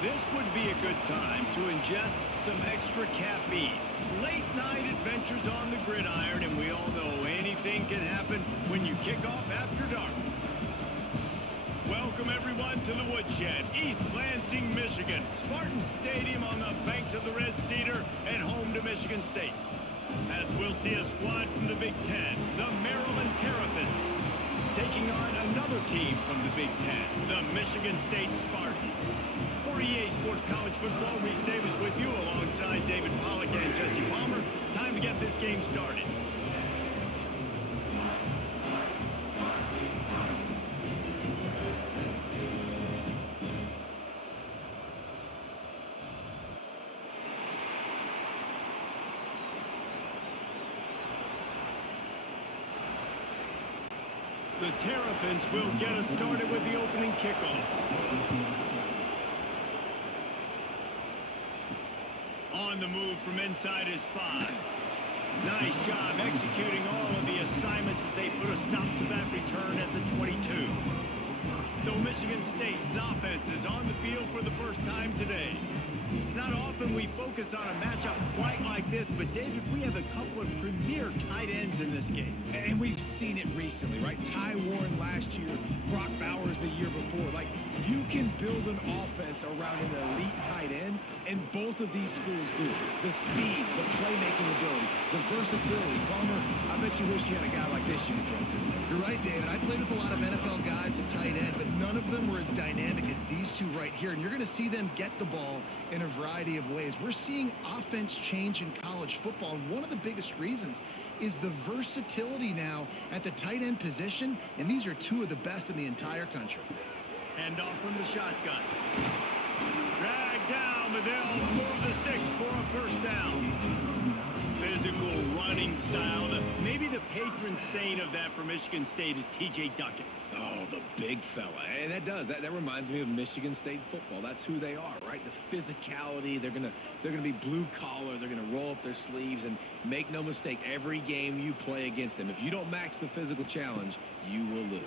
This would be a good time to ingest some extra caffeine. Late night adventures on the gridiron, and we all know anything can happen when you kick off after dark. Welcome everyone to the Woodshed, East Lansing, Michigan. Spartan Stadium on the banks of the Red Cedar and home to Michigan State. As we'll see a squad from the Big Ten, the Maryland Terrapins, taking on another team from the Big Ten, the Michigan State Spartans. For EA Sports College Football, Reese Davis with you alongside David Pollack and Jesse Palmer. Time to get this game started. The Terrapins will get us started with the opening kickoff. On the move from inside his 5. Nice job executing all of the assignments as they put a stop to that return at the 22. So Michigan State's offense is on the field for the first time today. It's not often we focus on a matchup quite like this, but David, we have a couple of premier tight ends in this game. And we've seen it recently, right? Ty Warren last year, Brock Bowers the year before. Like, you can build an offense around an elite tight end, and both of these schools do it. The speed, the playmaking ability, the versatility. Palmer, I bet you wish you had a guy like this you could throw to. You're right, David. I played with a lot of NFL guys at tight end, but none of them were as dynamic as these two right here. And you're going to see them get the ball in a variety of ways. We're seeing offense change in college football, and one of the biggest reasons is the versatility now at the tight end position, and these are two of the best in the entire country. Hand off from the shotgun. Drag down, but they'll move the sticks for a first down. Physical running style. Maybe the patron saint of that for Michigan State is T.J. Duckett. Oh, the big fella. And that reminds me of Michigan State football. That's who they are, right? The physicality. They're gonna be blue collar. They're gonna roll up their sleeves, and make no mistake, every game you play against them, if you don't match the physical challenge, you will lose.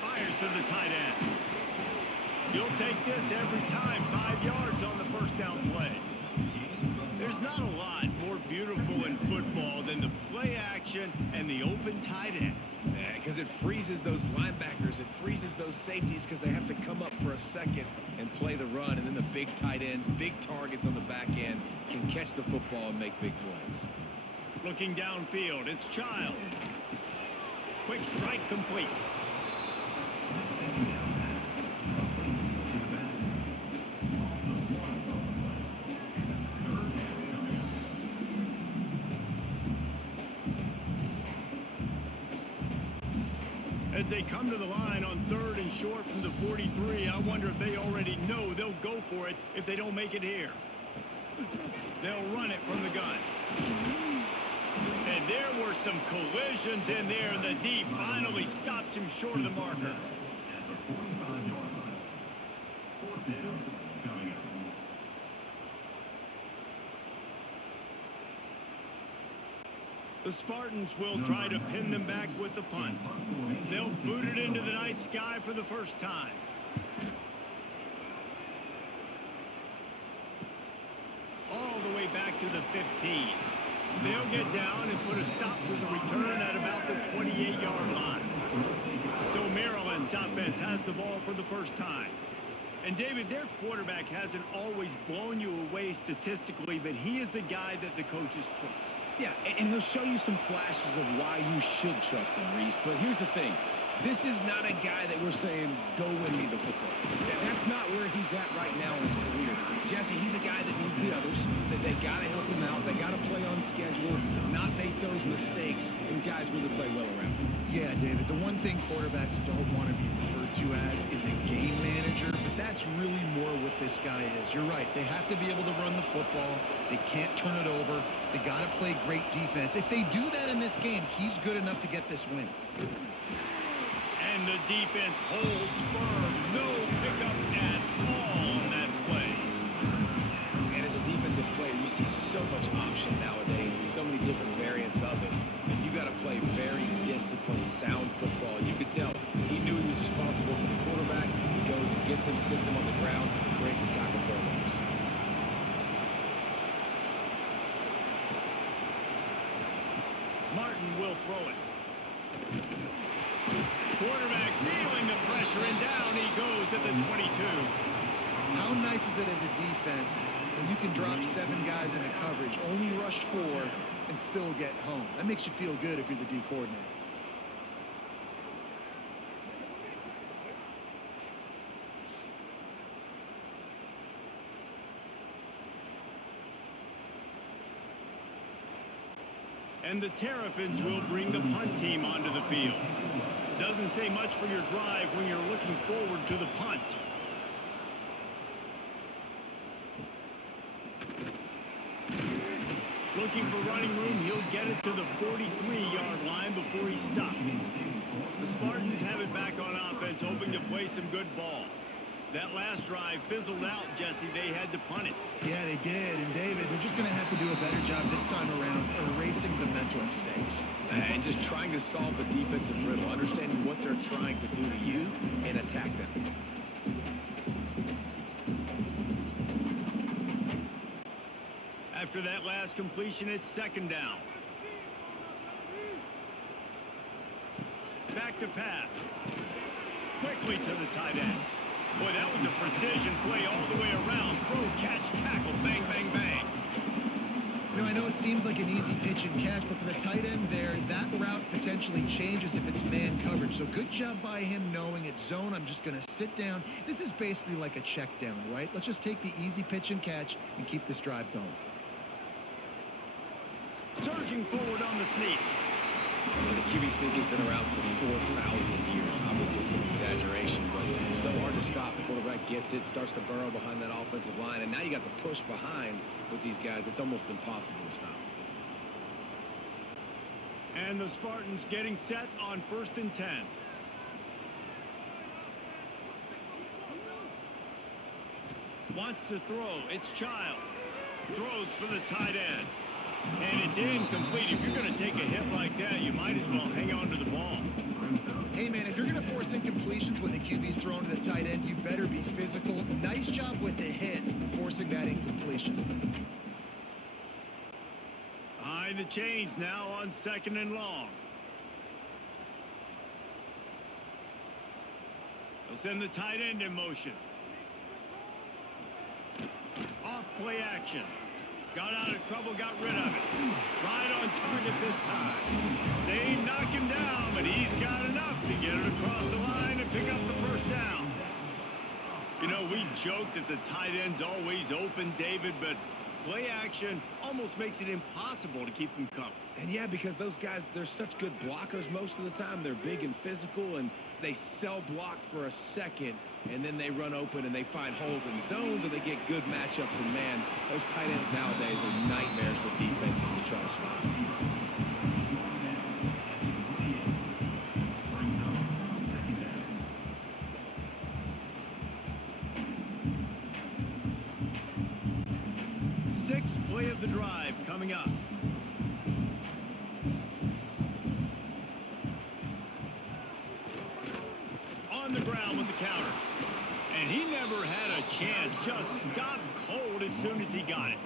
Fires to the tight end. You'll take this every time. 5 yards on the first down play. There's not a lot more beautiful in football than the play action and the open tight end. Yeah, because it freezes those linebackers. It freezes those safeties because they have to come up for a second and play the run. And then the big tight ends, big targets on the back end, can catch the football and make big plays. Looking downfield, it's Child. Quick strike complete. As they come to the line on 3rd and short from the 43, I wonder if they already know they'll go for it if they don't make it here. They'll run it from the gun. And there were some collisions in there, and the D finally stops him short of the marker. The Spartans will try to pin them back with the punt. They'll boot it into the night sky for the first time. All the way back to the 15. They'll get down and put a stop to the return at about the 28-yard line. So Maryland's offense has the ball for the first time. And David, their quarterback hasn't always blown you away statistically, but he is a guy that the coaches trust. Yeah, and he'll show you some flashes of why you should trust him, Reese. But here's the thing. This is not a guy that we're saying, go win me the football. That's not where he's at right now in his career. Jesse, he's a guy that needs the others. That they got to help him out. They got to play on schedule, not make those mistakes, and guys really play well around him. Yeah, David, the one thing quarterbacks don't want to be referred to as is a game manager, but that's really more what this guy is. You're right. They have to be able to run the football. They can't turn it over. They got to play great defense. If they do that in this game, he's good enough to get this win. And the defense holds firm. No pickup at all on that play. And as a defensive player, you see so much option nowadays and so many different variants of it. And you got to play very disciplined playing sound football. You could tell he knew he was responsible for the quarterback. He goes and gets him, sits him on the ground, creates a tackle for a loss. Martin will throw it. Quarterback feeling the pressure, and down he goes at the 22. How nice is it as a defense when you can drop 7 guys into coverage, only rush 4, and still get home? That makes you feel good if you're the D coordinator. And the Terrapins will bring the punt team onto the field. Doesn't say much for your drive when you're looking forward to the punt. Looking for running room, he'll get it to the 43-yard line before he stopped. The Spartans have it back on offense, hoping to play some good ball. That last drive fizzled out, Jesse. They had to punt it. Yeah, they did. And, David, they're just going to have to do a better job this time around erasing the mental mistakes. And just trying to solve the defensive riddle, understanding what they're trying to do to you and attack them. After that last completion, it's second down. Back to pass. Quickly to the tight end. Boy, that was a precision play all the way around. Throw, catch, tackle, bang, bang, bang. You know, I know it seems like an easy pitch and catch, but for the tight end there, that route potentially changes if it's man coverage. So good job by him knowing it's zone. I'm just going to sit down. This is basically like a check down, right? Let's just take the easy pitch and catch and keep this drive going. Surging forward on the sneak. And the QB sneak has been around for 4,000 years. Obviously some exaggeration, but so hard to stop. The quarterback gets it, starts to burrow behind that offensive line, and now you got the push behind with these guys. It's almost impossible to stop. And the Spartans getting set on 1st and 10. Wants to throw. It's Childs. Throws for the tight end. And it's incomplete. If you're going to take a hit like that, you might as well hang on to the ball. Hey, man, if you're going to force incompletions when the QB's thrown to the tight end, you better be physical. Nice job with the hit, forcing that incompletion. Behind the chains now on 2nd and long. They'll send the tight end in motion. Off play action. Got out of trouble, got rid of it. Right on target this time. They knock him down, but he's got enough to get it across the line and pick up the first down. You know, we joke that the tight end's always open, David, but play action almost makes it impossible to keep them covered. And yeah, because those guys, they're such good blockers most of the time. They're big and physical, and they sell block for a second, and then they run open and they find holes in zones, or they get good matchups. And man, those tight ends nowadays are nightmares for defenses to try to stop. Sixth play of the drive coming up. On the ground with the counter. And he never had a chance. Just stopped cold as soon as he got it.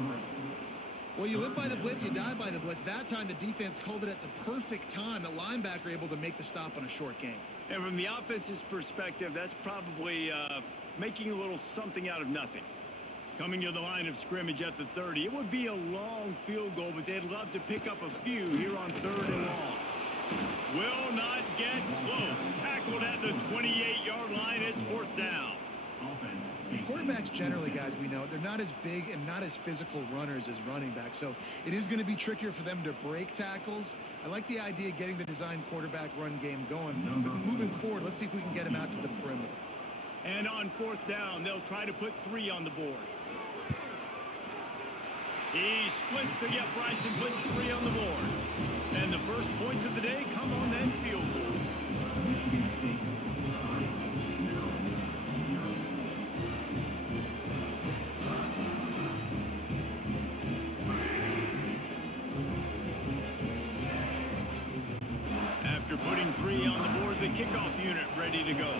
Well, you live by the blitz, you die by the blitz. That time the defense called it at the perfect time. The linebacker able to make the stop on a short gain. And from the offense's perspective, that's probably making a little something out of nothing. Coming to the line of scrimmage at the 30. It would be a long field goal, but they'd love to pick up a few here on 3rd and long. Will not get close. Tackled at the 28-yard line. It's 4th down. Quarterbacks generally, guys, we know, they're not as big and not as physical runners as running backs, so it is going to be trickier for them to break tackles. I like the idea of getting the design quarterback run game going, but moving forward, let's see if we can get him out to the perimeter. And on 4th down, they'll try to put 3 on the board. He splits the uprights and puts 3 on the board. And the first points of the day come on that field goal. After putting 3 on the board, the kickoff unit ready to go.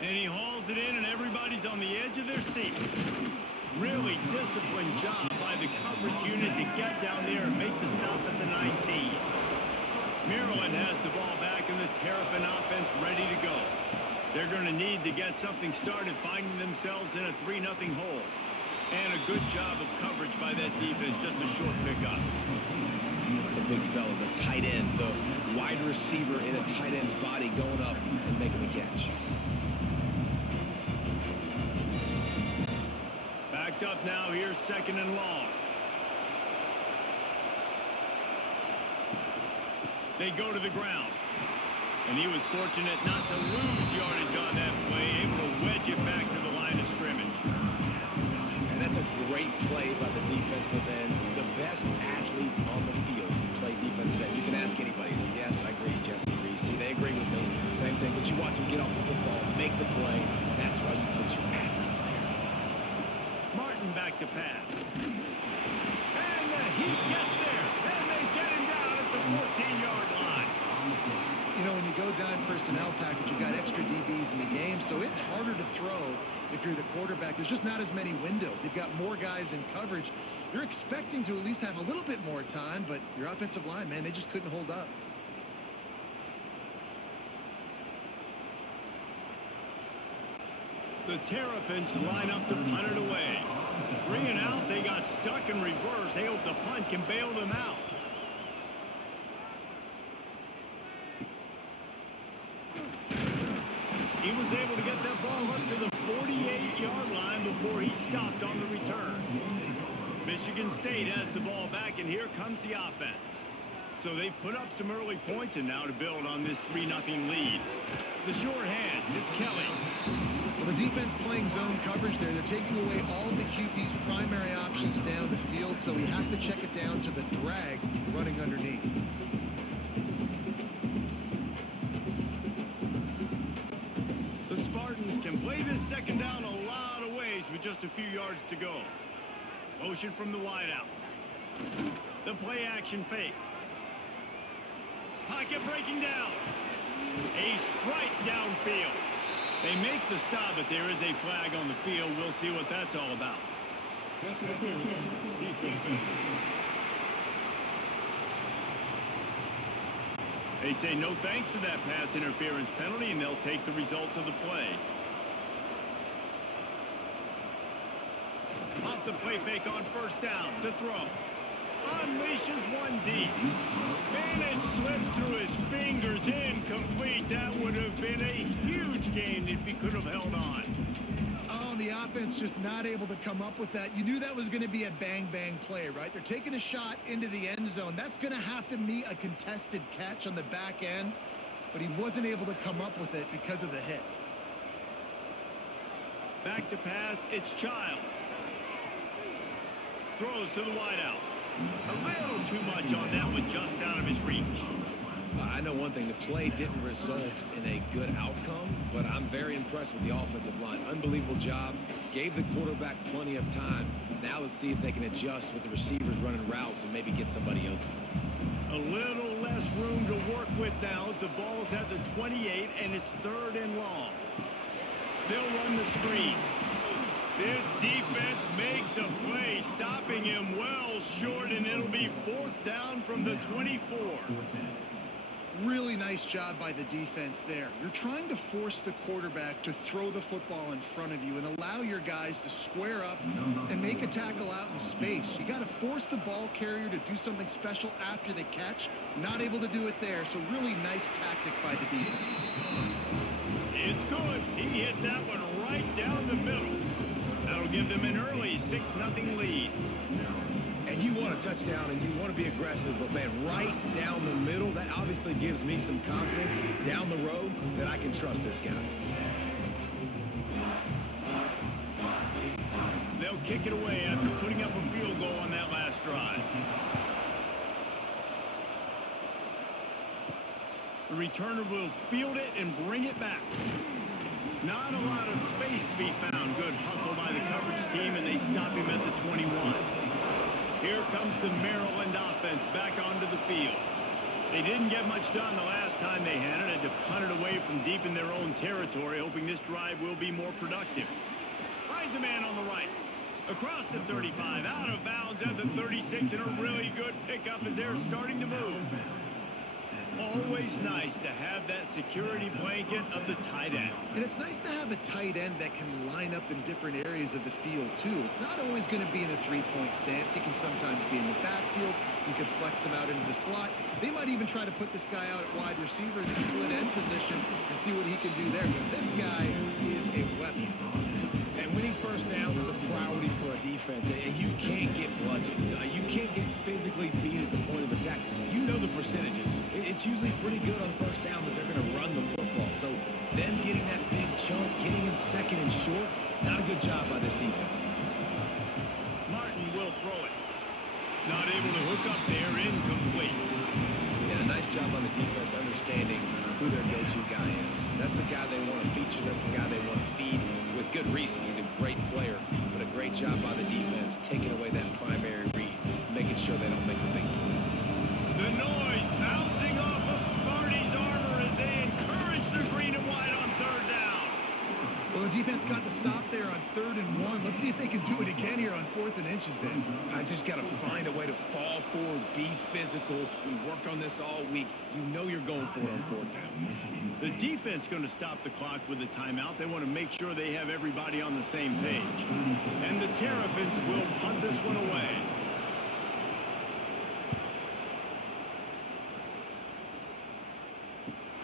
And he hauls it in, and everybody's on the edge of their seats. Really disciplined job by the coverage unit to get down there and make the stop at the 19. Maryland has the ball back, and the Terrapin offense ready to go. They're going to need to get something started, finding themselves in a 3-0 hole. And a good job of coverage by that defense, just a short pickup. The big fella, the tight end, the wide receiver in a tight end's body going up and making the catch. Backed up now, here's 2nd and long. They go to the ground. And he was fortunate not to lose yardage on that play, able to wedge it back to the line of scrimmage. And that's a great play by the defensive end. The best athletes on the field play defensive end. You can ask anybody. Yes, I agree, Jesse Reese. See, they agree with me. Same thing, but you watch them get off the football, make the play. That's why you put your athletes there. Martin back to pass. And the Heat gets there. And they get him down at the 14-yard line. You know, when you go dime personnel package, you've got extra DBs in the game, so it's harder to throw if you're the quarterback. There's just not as many windows. They've got more guys in coverage. You're expecting to at least have a little bit more time, but your offensive line, man, they just couldn't hold up. The Terrapins line up to punt it away. 3 and out, they got stuck in reverse. They hope the punt can bail them out. He was able to get that ball up to the 48-yard line before he stopped on the return. Michigan State has the ball back, and here comes the offense. So they've put up some early points, and now to build on this 3-0 lead. The short hand, it's Kelly. Well, the defense playing zone coverage there. They're taking away all of the QB's primary options down the field, so he has to check it down to the drag running underneath. The Spartans can play this 2nd down a lot of ways with just a few yards to go. Motion from the wideout. The play action fake. Pocket breaking down. A strike downfield. They make the stop, but there is a flag on the field. We'll see what that's all about. They say no thanks to that pass interference penalty, and they'll take the results of the play. Off the play fake on 1st down. To throw. Unleashes one deep. And it slips through his fingers. Incomplete. That would have been a huge gain if he could have held on. Oh, the offense just not able to come up with that. You knew that was going to be a bang-bang play, right? They're taking a shot into the end zone. That's going to have to meet a contested catch on the back end, but he wasn't able to come up with it because of the hit. Back to pass, it's Childs. Throws to the wideout. A little too much on that one, just out of his reach. I know one thing, the play didn't result in a good outcome, but I'm very impressed with the offensive line. Unbelievable job. Gave the quarterback plenty of time. Now let's see if they can adjust with the receivers running routes and maybe get somebody open. A little less room to work with now as the ball's at the 28 and it's 3rd and long. They'll run the screen. This defense makes a play, stopping him well short, and it'll be 4th down from the 24. Really nice job by the defense there. You're trying to force the quarterback to throw the football in front of you and allow your guys to square up and make a tackle out in space. You got to force the ball carrier to do something special after the catch. Not able to do it there, so really nice tactic by the defense. It's good. He hit that one right down the middle. That'll give them an early 6-0 lead. And you want a touchdown and you want to be aggressive, but man, right down the middle, that obviously gives me some confidence down the road that I can trust this guy. They'll kick it away after putting up a field goal on that last drive. The returner will field it and bring it back. Not a lot of space to be found. Good hustle by the coverage team, and they stop him at the 21. Here comes the Maryland offense back onto the field. They didn't get much done the last time they had it. Had to punt it away from deep in their own territory, hoping this drive will be more productive. Finds a man on the right. Across the 35, out of bounds at the 36, and a really good pickup as they're starting to move. Always nice to have that security blanket of the tight end. And it's nice to have a tight end that can line up in different areas of the field, too. It's not always going to be in a three-point stance. He can sometimes be in the backfield. You could flex him out into the slot. They might even try to put this guy out at wide receiver in the split end position and see what he can do there, because this guy is a weapon. And winning first downs is a priority for a defense, and you can't get bludgeoned. You can't get physically beat at the point of attack. You know the percentages. It's usually pretty good on first down that they're going to run the football. So them getting that big chunk, getting in second and short, not a good job by this defense. Martin will throw it. Not able to hook up there, incomplete. Yeah, nice job on the defense understanding who their go-to guy is. That's the guy they want to feature. That's the guy they want to feed. With good reason. He's a great player, but a great job by the defense taking away that primary read, making sure they don't make a big play. The noise bouncing off of Sparty's armor as they encourage the green and white on third down. Well, the defense got the stop there on 3rd and 1. Let's see if they can do it again here on 4th and inches then. I just got to find a way to fall forward, be physical. We work on this all week. You know you're going for it on 4th down. The defense going to stop the clock with a timeout. They want to make sure they have everybody on the same page. And the Terrapins will punt this one away.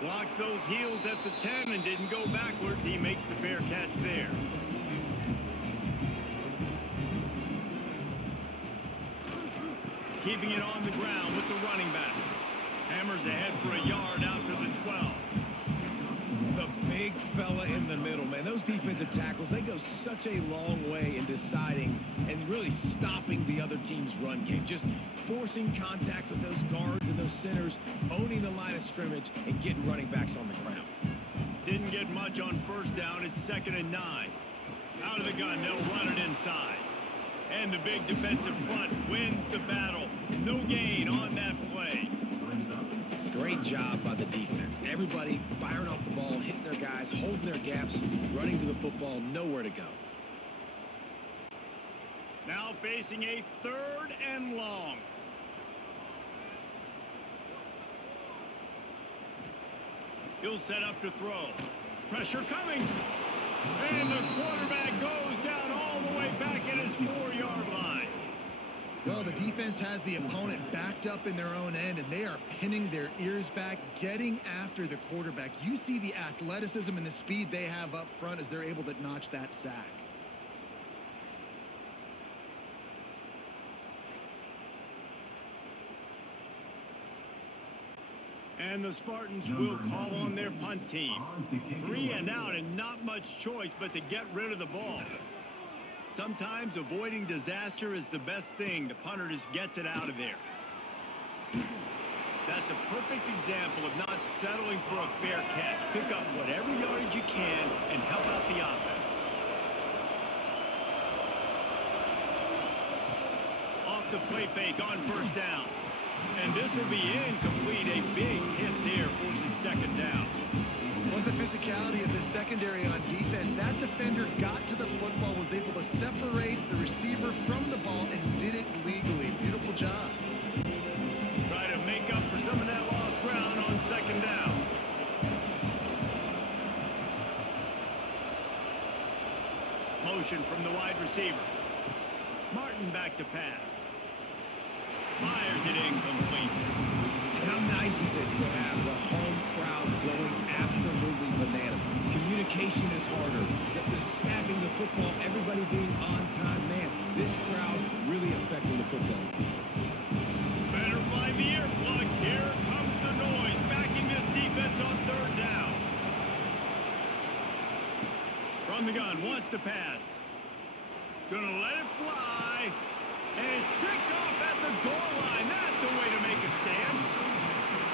Blocked those heels at the 10 and didn't go backwards. He makes the fair catch there. Keeping it on the ground with the running back. Hammers ahead for a yard out to the 12. The big fella in the middle, man. Those defensive tackles, they go such a long way in deciding and really stopping the other team's run game. Just forcing contact with those guards and those centers, owning the line of scrimmage, and getting running backs on the ground. Didn't get much on first down. It's 2nd and 9. Out of the gun, they'll run it inside. And the big defensive front wins the battle. No gain on that play. Great job by the defense. Everybody firing off the ball, hitting their guys, holding their gaps, running to the football, nowhere to go. Now facing a 3rd and long. He'll set up to throw. Pressure coming. And the quarterback goes down all the way back at his 4-yard line. Well, the defense has the opponent backed up in their own end, and they are pinning their ears back, getting after the quarterback. You see the athleticism and the speed they have up front as they're able to notch that sack. And the Spartans will call on their punt team. 3 and out and not much choice but to get rid of the ball. Sometimes avoiding disaster is the best thing. The punter just gets it out of there. That's a perfect example of not settling for a fair catch. Pick up whatever yardage you can and help out the offense. Off the play fake on first down. And this will be incomplete. A big hit there forces 2nd down. Well, the physicality of the secondary on defense, that defender got to the football, was able to separate the receiver from the ball, and did it legally. Beautiful job. Try to make up for some of that lost ground on 2nd down. Motion from the wide receiver. Martin back to pass. Fires it incomplete. And how nice is it to have the home crowd going absolutely bananas? Communication is harder. They're snapping the football, everybody being on time. Man, this crowd really affecting the football game. Better find the earplugs. Here comes the noise, backing this defense on 3rd down. From the gun, wants to pass. Gonna let it fly. And it's picked off at the goal line. That's a way to make a stand.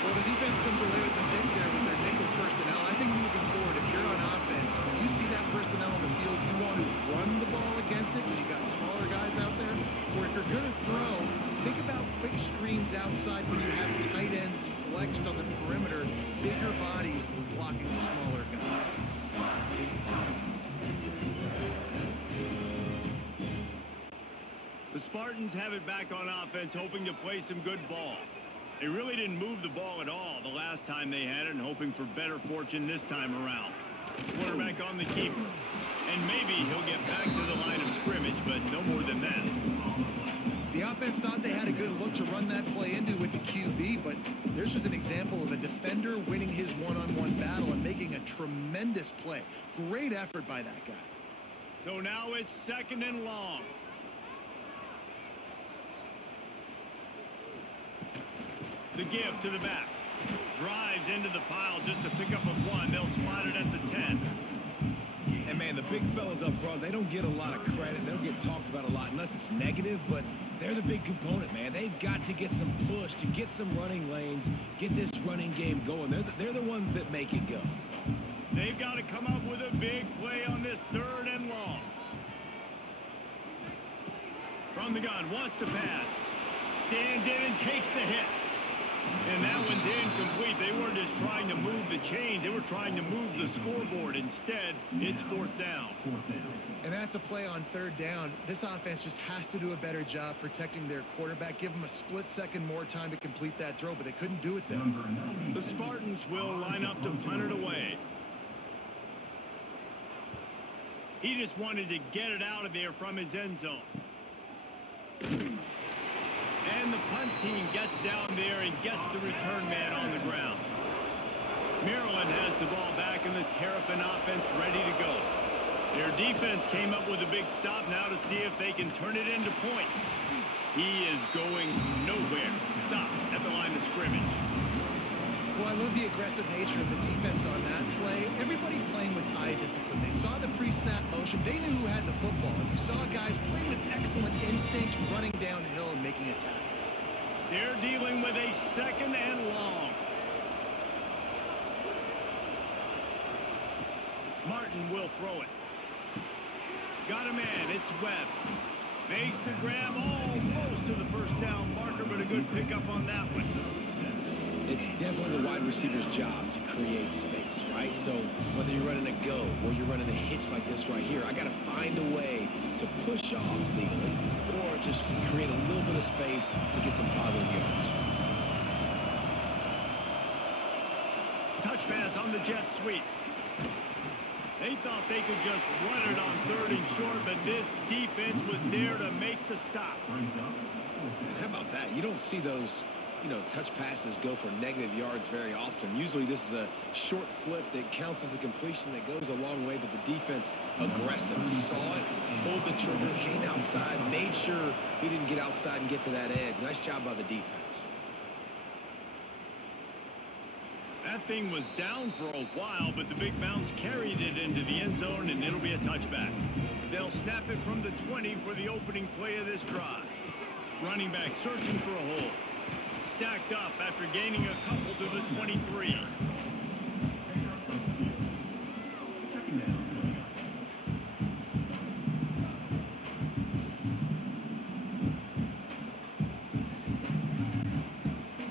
Well, the defense comes away with the pick there with their nickel personnel. I think moving forward, if you're on offense, when you see that personnel on the field, you want to run the ball against it because you got smaller guys out there. Or if you're going to throw, Think about quick screens outside when you have tight ends flexed on the perimeter, bigger bodies blocking smaller guys. The Spartans have it back on offense, hoping to play some good ball. They really didn't move the ball at all the last time they had it, and hoping for better fortune this time around. Quarterback on the keeper. And maybe he'll get back to the line of scrimmage, but no more than that. The offense thought they had a good look to run that play into with the QB, but there's just an example of a defender winning his one-on-one battle and making a tremendous play. Great effort by that guy. So now it's 2nd and long. The give to the back. Drives into the pile just to pick up a 1. They'll spot it at the 10. And, man, the big fellas up front, they don't get a lot of credit. They don't get talked about a lot unless it's negative, but they're the big component, man. They've got to get some push, to get some running lanes, get this running game going. They're the ones that make it go. They've got to come up with a big play on this 3rd and long. From the gun, wants to pass. Stands in and takes the hit. And that one's incomplete. They weren't just trying to move the chains. They were trying to move the scoreboard. Instead, it's 4th down. And that's a play on 3rd down. This offense just has to do a better job protecting their quarterback. Give him a split second more time to complete that throw, but they couldn't do it there. The Spartans will line up to punt it away. He just wanted to get it out of there from his end zone. And the punt team gets down there and gets the return man on the ground. Maryland has the ball back and the Terrapin offense ready to go. Their defense came up with a big stop now to see if they can turn it into points. He is going nowhere. Stop at the line of scrimmage. Well, I love the aggressive nature of the defense on that play. Everybody playing with eye discipline. They saw the pre-snap motion. They knew who had the football. And you saw guys play with excellent instinct, running downhill and making a tackle. They're dealing with a 2nd and long. Martin will throw it. Got a man. It's Webb. Makes the grab almost to the 1st down marker, but a good pickup on that one. It's definitely the wide receiver's job to create space, right? So whether you're running a go or you're running a hitch like this right here, I got to find a way to push off legally or just create a little bit of space to get some positive yards. Touch pass on the jet sweep. They thought they could just run it on 3rd and short, but this defense was there to make the stop. And how about that? You don't see those, touch passes go for negative yards very often. Usually this is a short flip that counts as a completion that goes a long way, but the defense aggressive. Saw it, pulled the trigger, came outside, made sure he didn't get outside and get to that edge. Nice job by the defense. That thing was down for a while, but the big bounce carried it into the end zone, and it'll be a touchback. They'll snap it from the 20 for the opening play of this drive. Running back searching for a hole. Stacked up after gaining a couple to the 23.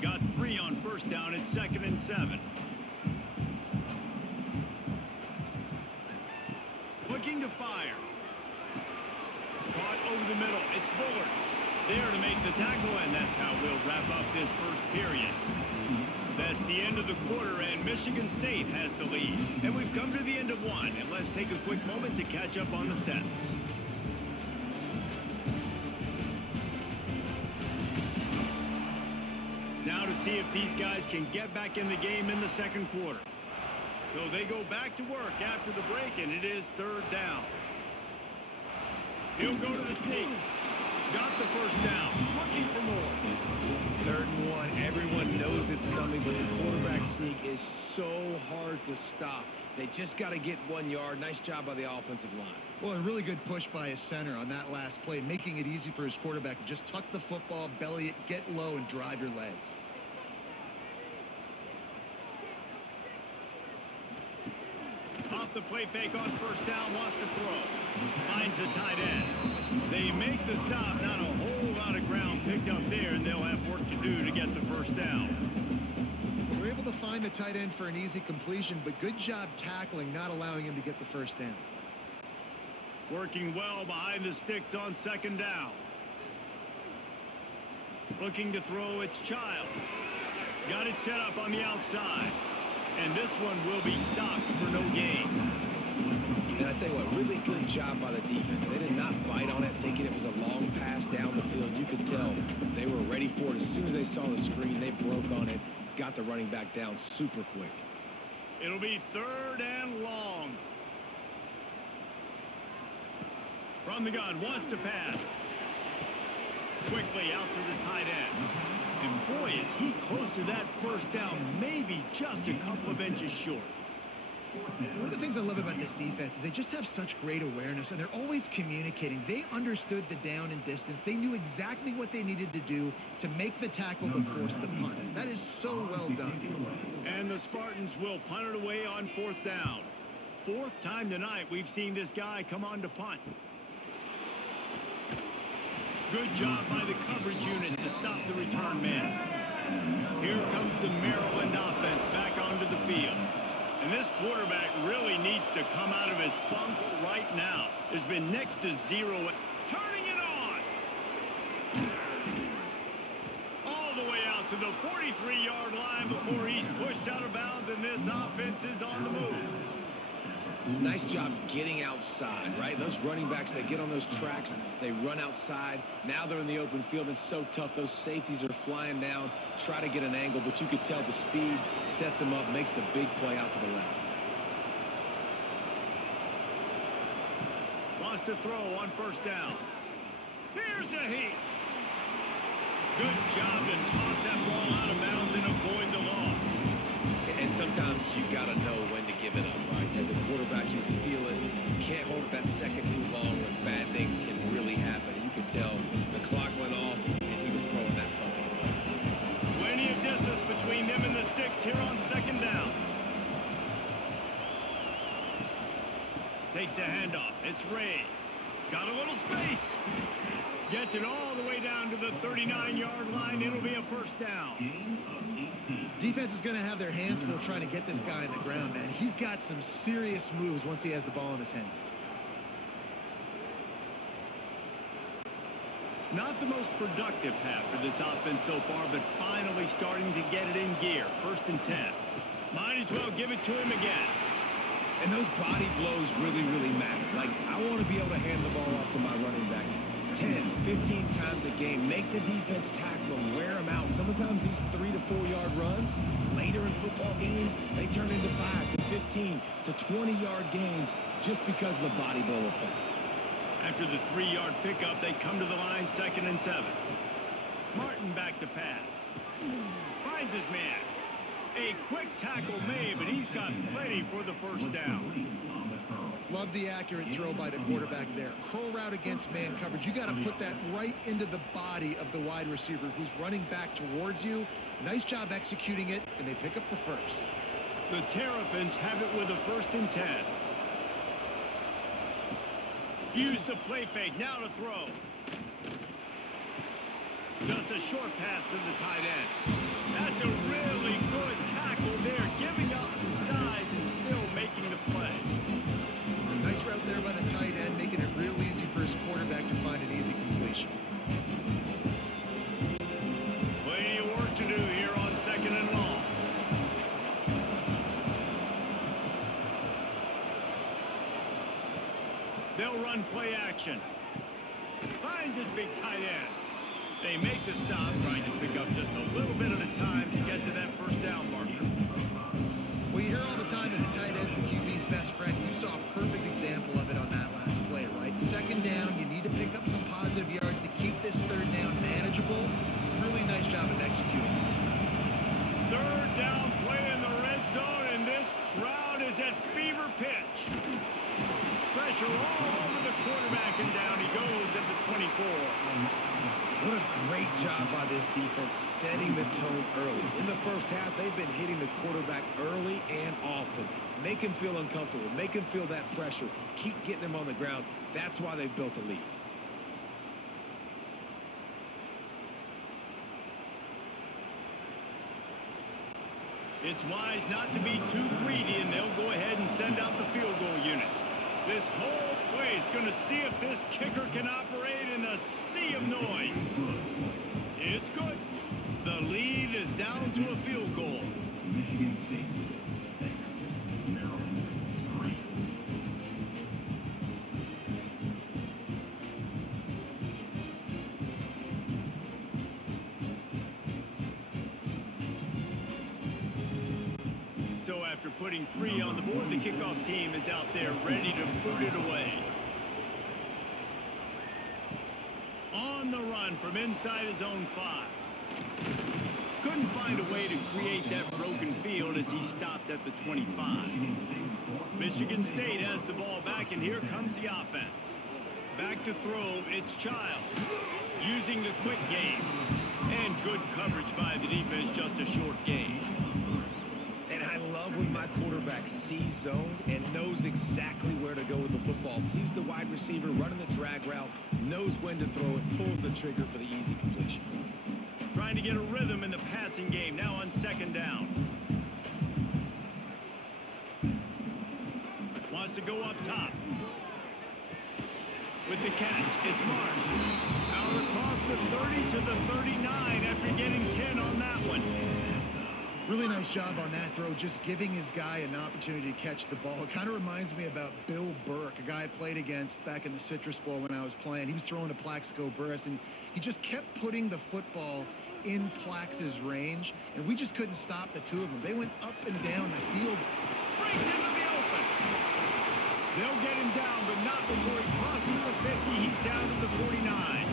Got 3 on 1st down at 2nd and 7. Looking to fire. Caught over the middle. It's Bullard. There to make the tackle, and that's how we'll wrap up this 1st period. That's the end of the quarter, and Michigan State has the lead. And we've come to the end of 1, and let's take a quick moment to catch up on the stats. Now to see if these guys can get back in the game in the 2nd quarter. So they go back to work after the break, and it is 3rd down. He'll go to the sneak. Got the 1st down. Looking for more. 3rd and 1. Everyone knows it's coming, but the quarterback sneak is so hard to stop. They just got to get 1 yard. Nice job by the offensive line. Well, a really good push by his center on that last play, making it easy for his quarterback to just tuck the football, belly it, get low, and drive your legs. the play fake on first down, wants to throw. Finds the tight end. They make the stop, not a whole lot of ground picked up there, and they'll have work to do to get the first down. They're able to find the tight end for an easy completion, but good job tackling, not allowing him to get the first down. Working well behind the sticks on second down. Looking to throw, it's Childs. Got it set up on the outside. And this one will be stopped for no gain. And I tell you what, really good job by the defense. They did not bite on it thinking it was a long pass down the field. You could tell they were ready for it. As soon as they saw the screen, they broke on it, got the running back down super quick. It'll be 3rd and long. From the gun, wants to pass. Quickly out to the tight end. And boy, is he close to that first down, maybe just a couple of inches short. One of the things I love about this defense is they just have such great awareness, and they're always communicating. They understood the down and distance. They knew exactly what they needed to do to make the tackle to force the punt. That is so well done. And the Spartans will punt it away on 4th down. 4th time tonight we've seen this guy come on to punt. Good job by the coverage unit to stop the return man. Here comes the Maryland offense back onto the field. And this quarterback really needs to come out of his funk right now. There's been next to zero. Turning it on. All the way out to the 43-yard line before he's pushed out of bounds, and this offense is on the move. Nice job getting outside, right? Those running backs, they get on those tracks, they run outside. Now they're in the open field. It's so tough. Those safeties are flying down, try to get an angle, but you could tell the speed sets them up, makes the big play out to the left. Wants to throw on first down. Here's a heat. Good job to toss that ball out of bounds and avoid the loss. And sometimes you got to know when to give it up, right? As a quarterback, you feel it. You can't hold it that second too long when bad things can really happen. You could tell the clock went off, and he was throwing that puppy away. Plenty of distance between them and the sticks here on second down. Takes the handoff. It's Ray. Got a little space. Gets it all the way down to the 39-yard line. It'll be a first down. Defense is going to have their hands full trying to get this guy in the ground, man. He's got some serious moves once he has the ball in his hands. Not the most productive half for this offense so far, but finally starting to get it in gear. 1st and 10. Might as well give it to him again. And those body blows really, really matter. Like, I want to be able to hand the ball off to my running back 10, 15 times a game. Make the defense tackle them, wear them out. Sometimes these 3 to 4 yard runs, later in football games, they turn into 5 to 15 to 20-yard gains just because of the body blow effect. After the 3-yard pickup, they come to the line 2nd and 7. Martin back to pass. Finds his man. A quick tackle made, but he's got plenty for the first down. Love the accurate throw by the quarterback there. Curl route against man coverage. You got to put that right into the body of the wide receiver who's running back towards you. Nice job executing it, and they pick up the first. The Terrapins have it with a 1st and 10. Use the play fake, now to throw. Just a short pass to the tight end. That's a really good tackle there, giving up some size and still making the play. Nice route there by the tight end, making it real easy for his quarterback to find an easy completion. Plenty of work to do here on 2nd and long. They'll run play action. Finds his big tight end. They make the stop, trying to pick up just a little bit at a time to get to that first down marker. Well, you hear all the time that the tight end's the QB's best friend. You saw a perfect example of it on that last play, right? 2nd down, you need to pick up some positive yards to keep this 3rd down manageable. Really nice job of executing. 3rd down play in the red zone, and this crowd is at fever pitch. Pressure all over the quarterback, and down he goes at the 24. What a great job by this defense setting the tone early. In the first half, they've been hitting the quarterback early and often. Make him feel uncomfortable. Make him feel that pressure. Keep getting him on the ground. That's why they've built a lead. It's wise not to be too greedy, and they'll go ahead and send out the field goal unit. This whole play is going to see if this kicker can operate in a sea of noise. It's good. The lead is down to a field goal. Michigan State 6, Maryland 3. So after putting 3 on the board, the kickoff team is out there ready to boot it away. On the run from inside his own 5. Couldn't find a way to create that broken field as he stopped at the 25. Michigan State has the ball back, and here comes the offense. Back to throw, it's Childs. Using the quick game. And good coverage by the defense, just a short gain. And I love when my quarterback sees zone and knows exactly where to go with the football. Sees the wide receiver running the drag route, knows when to throw it, pulls the trigger for the easy completion. Trying to get a rhythm in the passing game, now on second down. Wants to go up top. With the catch, it's Marsh. Out across the 30 to the 39 after getting 10 on that one. Really nice job on that throw, just giving his guy an opportunity to catch the ball. It kind of reminds me about Bill Burke, a guy I played against back in the Citrus Bowl when I was playing. He was throwing to Plaxico Burress, and he just kept putting the football in Plax's range, and we just couldn't stop the two of them. They went up and down the field. Breaks into the open. They'll get him down, but not before he crosses the 50. He's down to the 49.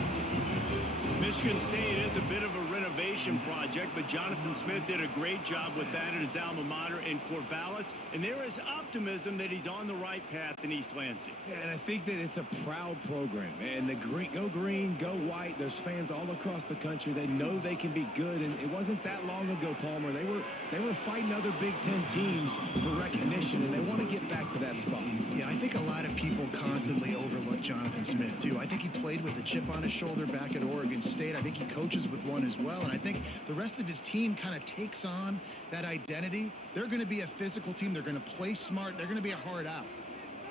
Michigan State is a bit of a renovation project, but Jonathan Smith did a great job with that at his alma mater in Corvallis, and there is optimism that he's on the right path in East Lansing. Yeah, and I think that it's a proud program, and the green, go white. There's fans all across the country. They know they can be good, and it wasn't that long ago, Palmer. They were fighting other Big Ten teams for recognition, and they want to get back to that spot. Yeah, I think a lot of people constantly overlook Jonathan Smith, too. I think he played with a chip on his shoulder back at Oregon State. I think he coaches with one as well, and I think the rest of his team kind of takes on that identity. They're going to be a physical team. They're going to play smart. They're going to be a hard out.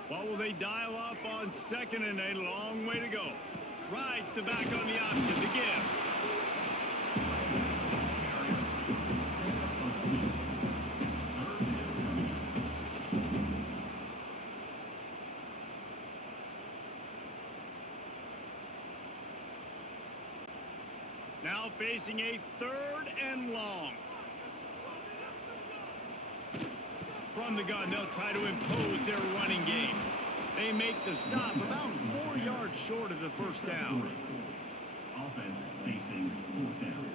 What will they dial up on second, and a long way to go? Rides the back on the option to give. Now facing a 3rd and long. From the gun, they'll try to impose their running game. They make the stop about 4 yards short of the first down. Offense facing 4th down.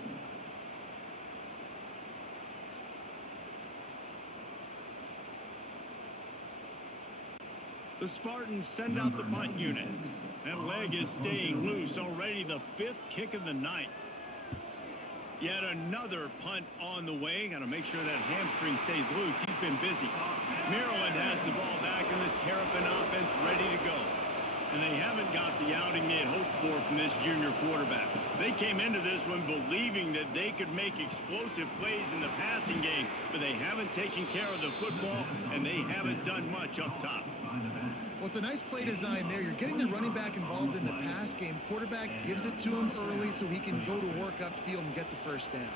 The Spartans send out the punt unit. That leg is staying loose already, the 5th kick of the night. Yet another punt on the way. Got to make sure that hamstring stays loose. He's been busy. Maryland has the ball back, and the Terrapin offense ready to go. And they haven't got the outing they had hoped for from this junior quarterback. They came into this one believing that they could make explosive plays in the passing game, but they haven't taken care of the football, and they haven't done much up top. Well, it's a nice play design there. You're getting the running back involved in the pass game. Quarterback gives it to him early so he can go to work upfield and get the first down.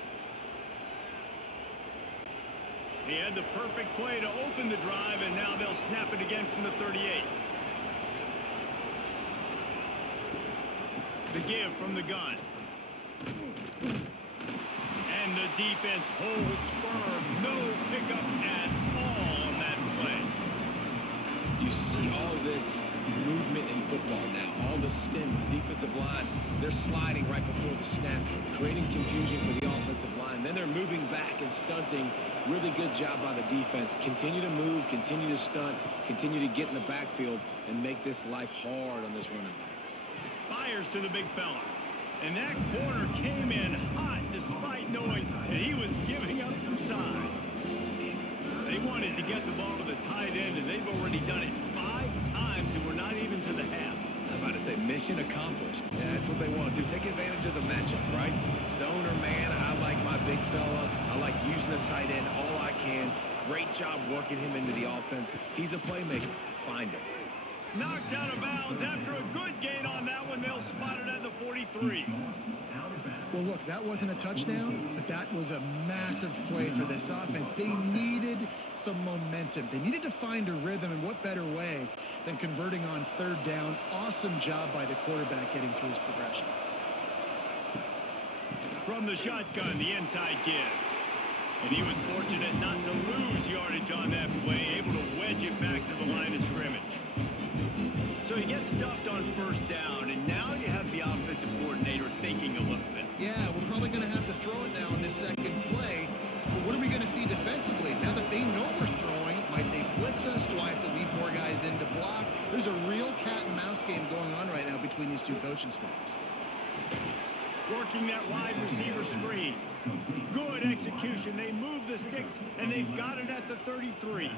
He had the perfect play to open the drive, and now they'll snap it again from the 38. The give from the gun. And the defense holds firm. No pickup at all on that play. You see all this movement in football now. All the stem, the defensive line, they're sliding right before the snap, creating confusion for the offensive line. Then they're moving back and stunting. Really good job by the defense. Continue to move, continue to stunt, continue to get in the backfield, and make this life hard on this running back. Fires to the big fella. And that corner came in hot despite knowing that he was giving up some size. They wanted to get the ball to the tight end, and they've already done it 5 times, and we're not even to the half. I'm about to say mission accomplished. Yeah, that's what they want to do. Take advantage of the matchup, right? Zone or man, I like my big fella. I like using the tight end all I can. Great job working him into the offense. He's a playmaker. Find him. Knocked out of bounds after a good gain on that one. They'll spot it at the 43. Well, look, that wasn't a touchdown, but that was a massive play for this offense. They needed some momentum. They needed to find a rhythm, and what better way than converting on 3rd down. Awesome job by the quarterback getting through his progression. From the shotgun, the inside give. And he was fortunate not to lose yardage on that play, able to wedge it back to the line of scrimmage. So he gets stuffed on 1st down, and now you have the offensive coordinator thinking a little bit. Yeah, we're probably going to have to throw it now in this 2nd play. But what are we going to see defensively? Now that they know we're throwing, might they blitz us? Do I have to leave more guys in to block? There's a real cat and mouse game going on right now between these two coaching staffs. Working that wide receiver screen. Good execution. They move the sticks, and they've got it at the 33.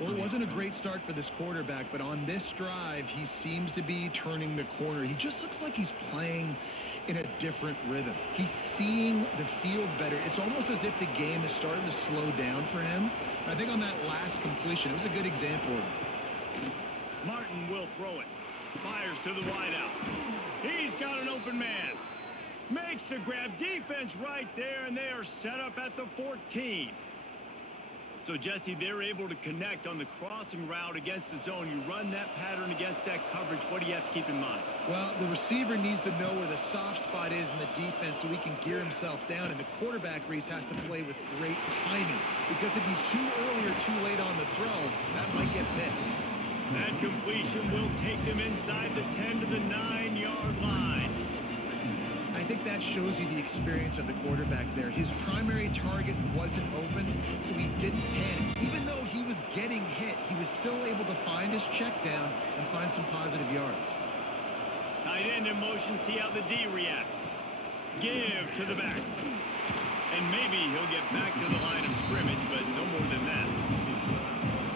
Well, it wasn't a great start for this quarterback, but on this drive, he seems to be turning the corner. He just looks like he's playing in a different rhythm. He's seeing the field better. It's almost as if the game is starting to slow down for him. I think on that last completion, it was a good example of it. Martin will throw it. Fires to the wideout. He's got an open man. Makes the grab. Defense right there, and they are set up at the 14. So, Jesse, they're able to connect on the crossing route against the zone. You run that pattern against that coverage. What do you have to keep in mind? Well, the receiver needs to know where the soft spot is in the defense so he can gear himself down. And the quarterback, Reese, has to play with great timing. Because if he's too early or too late on the throw, that might get picked. That completion will take them inside the 10 to the 9-yard line. I think that shows you the experience of the quarterback there. His primary target wasn't open, so he didn't panic. Even though he was getting hit, he was still able to find his check down and find some positive yards. Tight end in motion, see how the D reacts. Give to the back. And maybe he'll get back to the line of scrimmage, but no more than that.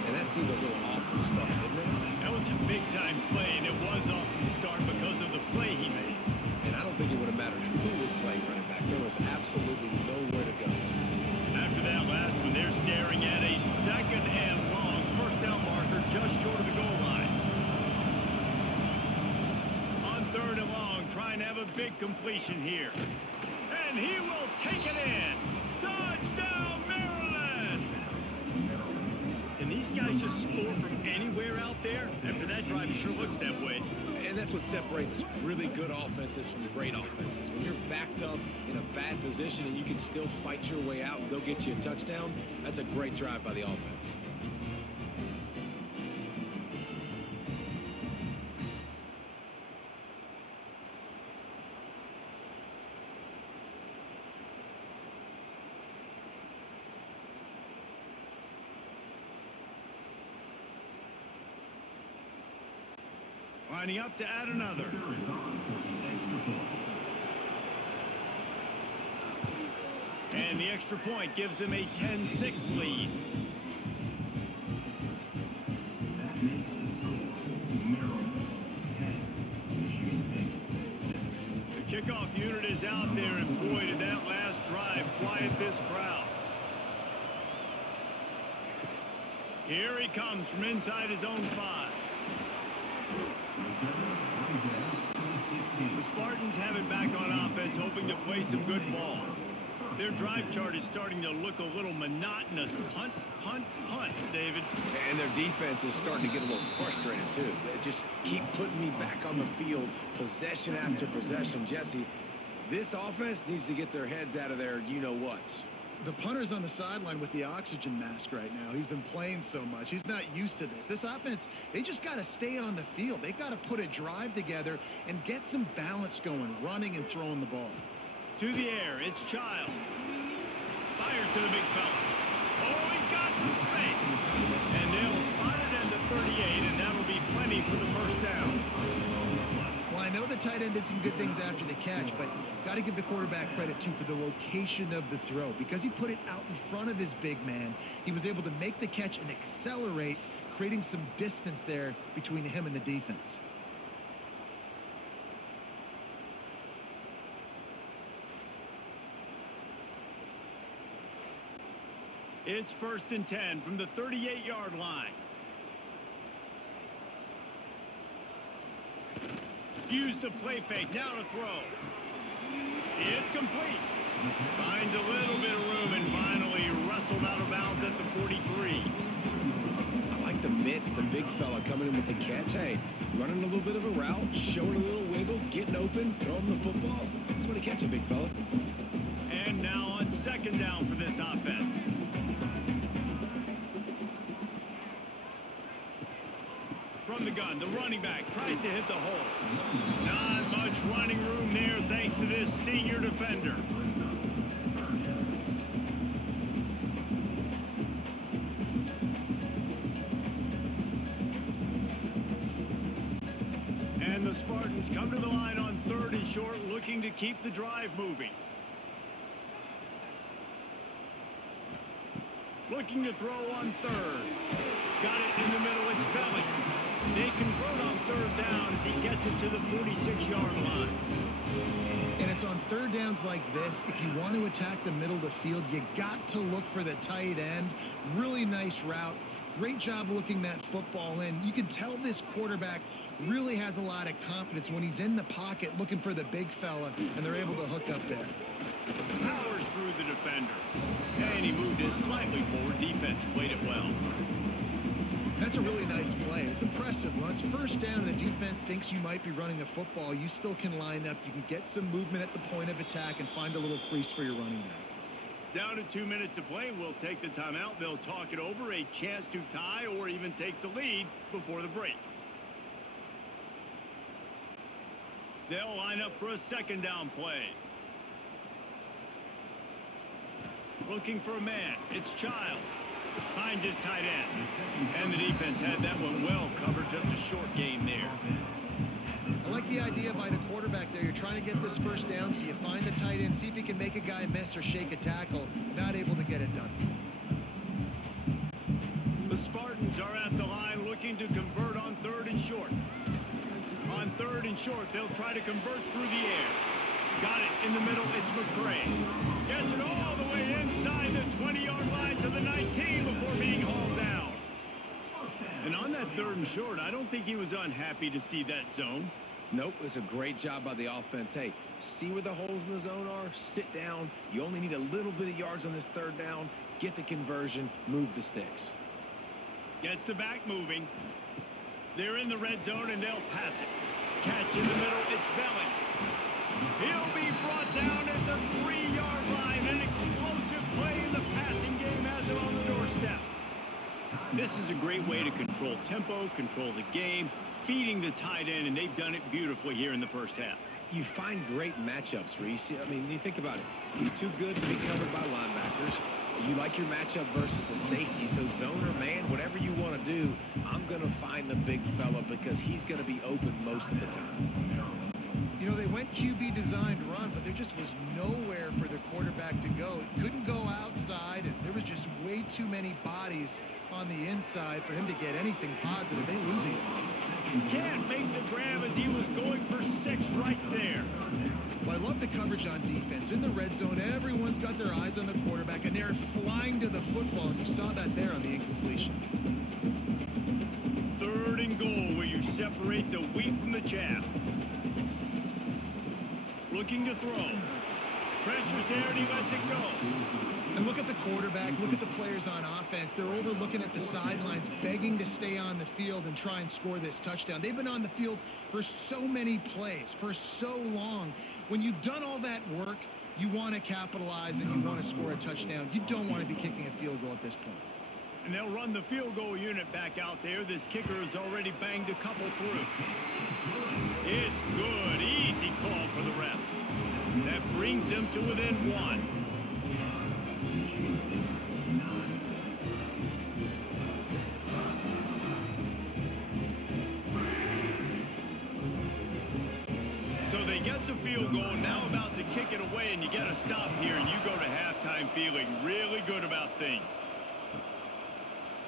And that seemed a little off from the start, didn't it? That was a big-time play, and it was off from the start because of the play he made. And I don't think it would have mattered who was playing running back. There was absolutely nowhere to go. After that last one, they're staring at a 2nd and long. 1st down marker just short of the goal line. On 3rd and long, trying to have a big completion here. And he will take it in. Touchdown, Maryland! And these guys just score from anywhere out there. After that drive, it sure looks that way. And that's what separates really good offenses from great offenses. When you're backed up in a bad position and you can still fight your way out and they'll get you a touchdown, that's a great drive by the offense. Lining up to add another. And the extra point gives them a 10-6 lead. That makes the score Maryland 10, Michigan State 6. The kickoff unit is out there, and boy, did that last drive quiet this crowd. Here he comes from inside his own 5. The Spartans have it back on offense, hoping to play some good ball. Their drive chart is starting to look a little monotonous. Punt, punt, punt, David. And their defense is starting to get a little frustrated, too. They just keep putting me back on the field, possession after possession. Jesse, this offense needs to get their heads out of their you-know-whats. The punter's on the sideline with the oxygen mask right now. He's been playing so much. He's not used to this. This offense, they just got to stay on the field. They've got to put a drive together and get some balance going, running and throwing the ball. To the air, it's Childs. Fires to the big fella. Oh, he's got some space. And they'll spot it at the 38, and that'll be plenty for the 1st down. Well, I know the tight end did some good things after the catch, but got to give the quarterback credit, too, for the location of the throw. Because he put it out in front of his big man, he was able to make the catch and accelerate, creating some distance there between him and the defense. It's 1st and 10 from the 38-yard line. Use the play fake, now to throw. It's complete. Finds a little bit of room and finally wrestled out of bounds at the 43. I like the mitts, the big fella coming in with the catch. Hey, running a little bit of a route, showing a little wiggle, getting open, throwing the football. That's when to catch a big fella. And now on 2nd down for this offense. From the gun, the running back tries to hit the hole. Not much running room there thanks to this senior defender. And the Spartans come to the line on 3rd and short, looking to keep the drive moving. Looking to throw on 3rd. Got it in the middle, it's Belly. They convert on 3rd down as he gets it to the 46-yard line. And it's on 3rd downs like this, if you want to attack the middle of the field, you got to look for the tight end. Really nice route. Great job looking that football in. You can tell this quarterback really has a lot of confidence when he's in the pocket looking for the big fella, and they're able to hook up there. Powers through the defender. And he moved it slightly forward. Defense played it well. That's a really nice play. It's impressive. When it's 1st down and the defense thinks you might be running the football, you still can line up. You can get some movement at the point of attack and find a little crease for your running back. Down to 2 minutes to play. We'll take the timeout. They'll talk it over. A chance to tie or even take the lead before the break. They'll line up for a 2nd down play. Looking for a man. It's Childs. Finds his tight end. And the defense had that one well covered. Just a short gain there. I like the idea by the quarterback there. You're trying to get this 1st down, so you find the tight end, see if he can make a guy miss or shake a tackle. Not able to get it done. The Spartans are at the line looking to convert on 3rd and short. On 3rd and short, they'll try to convert through the air. Got it in the middle. It's McCray. Gets it all the way inside the 20-yard line to the 19 before being hauled down. And on that 3rd and short, I don't think he was unhappy to see that zone. Nope, it was a great job by the offense. Hey, see where the holes in the zone are? Sit down. You only need a little bit of yards on this 3rd down. Get the conversion. Move the sticks. Gets the back moving. They're in the red zone, and they'll pass it. Catch in the middle. It's Belling. He'll be brought down at the 3-yard line. An explosive play in the passing game has it on the doorstep. This is a great way to control tempo, control the game, feeding the tight end, and they've done it beautifully here in the 1st half. You find great matchups, Reese. I mean, you think about it. He's too good to be covered by linebackers. You like your matchup versus a safety, so zone or man, whatever you want to do, I'm going to find the big fella because he's going to be open most of the time. You know, they went QB designed run, but there just was nowhere for the quarterback to go. It couldn't go outside, and there was just way too many bodies on the inside for him to get anything positive. They lose it. Can't make the grab as he was going for 6 right there. Well, I love the coverage on defense. In the red zone, everyone's got their eyes on the quarterback, and they're flying to the football, and you saw that there on the incompletion. 3rd and goal where you separate the wheat from the chaff. Looking to throw. Pressure's there, and he lets it go. And look at the quarterback, look at the players on offense. They're over looking at the sidelines, begging to stay on the field and try and score this touchdown. They've been on the field for so many plays, for so long. When you've done all that work, you want to capitalize and you want to score a touchdown. You don't want to be kicking a field goal at this point. And they'll run the field goal unit back out there. This kicker has already banged a couple through. It's good. Easy call for the refs. That brings them to within 1. field goal, now about to kick it away, and you get a stop here, and you go to halftime feeling really good about things.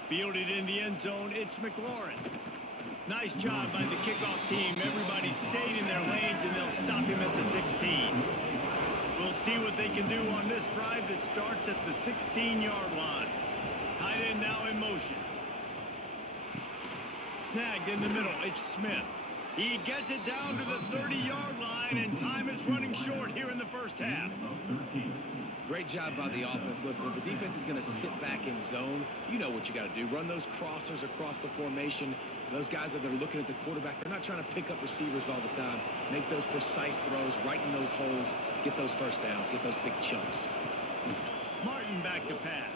Fielded in the end zone, it's McLaurin. Nice job by the kickoff team. Everybody stayed in their lanes, and they'll stop him at the 16. We'll see what they can do on this drive that starts at the 16-yard line. Tight end now in motion. Snagged in the middle, it's Smith. He gets it down to the 30-yard line, and time is running short here in the first half. Great job by the offense. Listen, if the defense is going to sit back in zone, you know what you got to do. Run those crossers across the formation. Those guys that are looking at the quarterback, they're not trying to pick up receivers all the time. Make those precise throws, right in those holes, get those first downs, get those big chunks. Martin back to pass.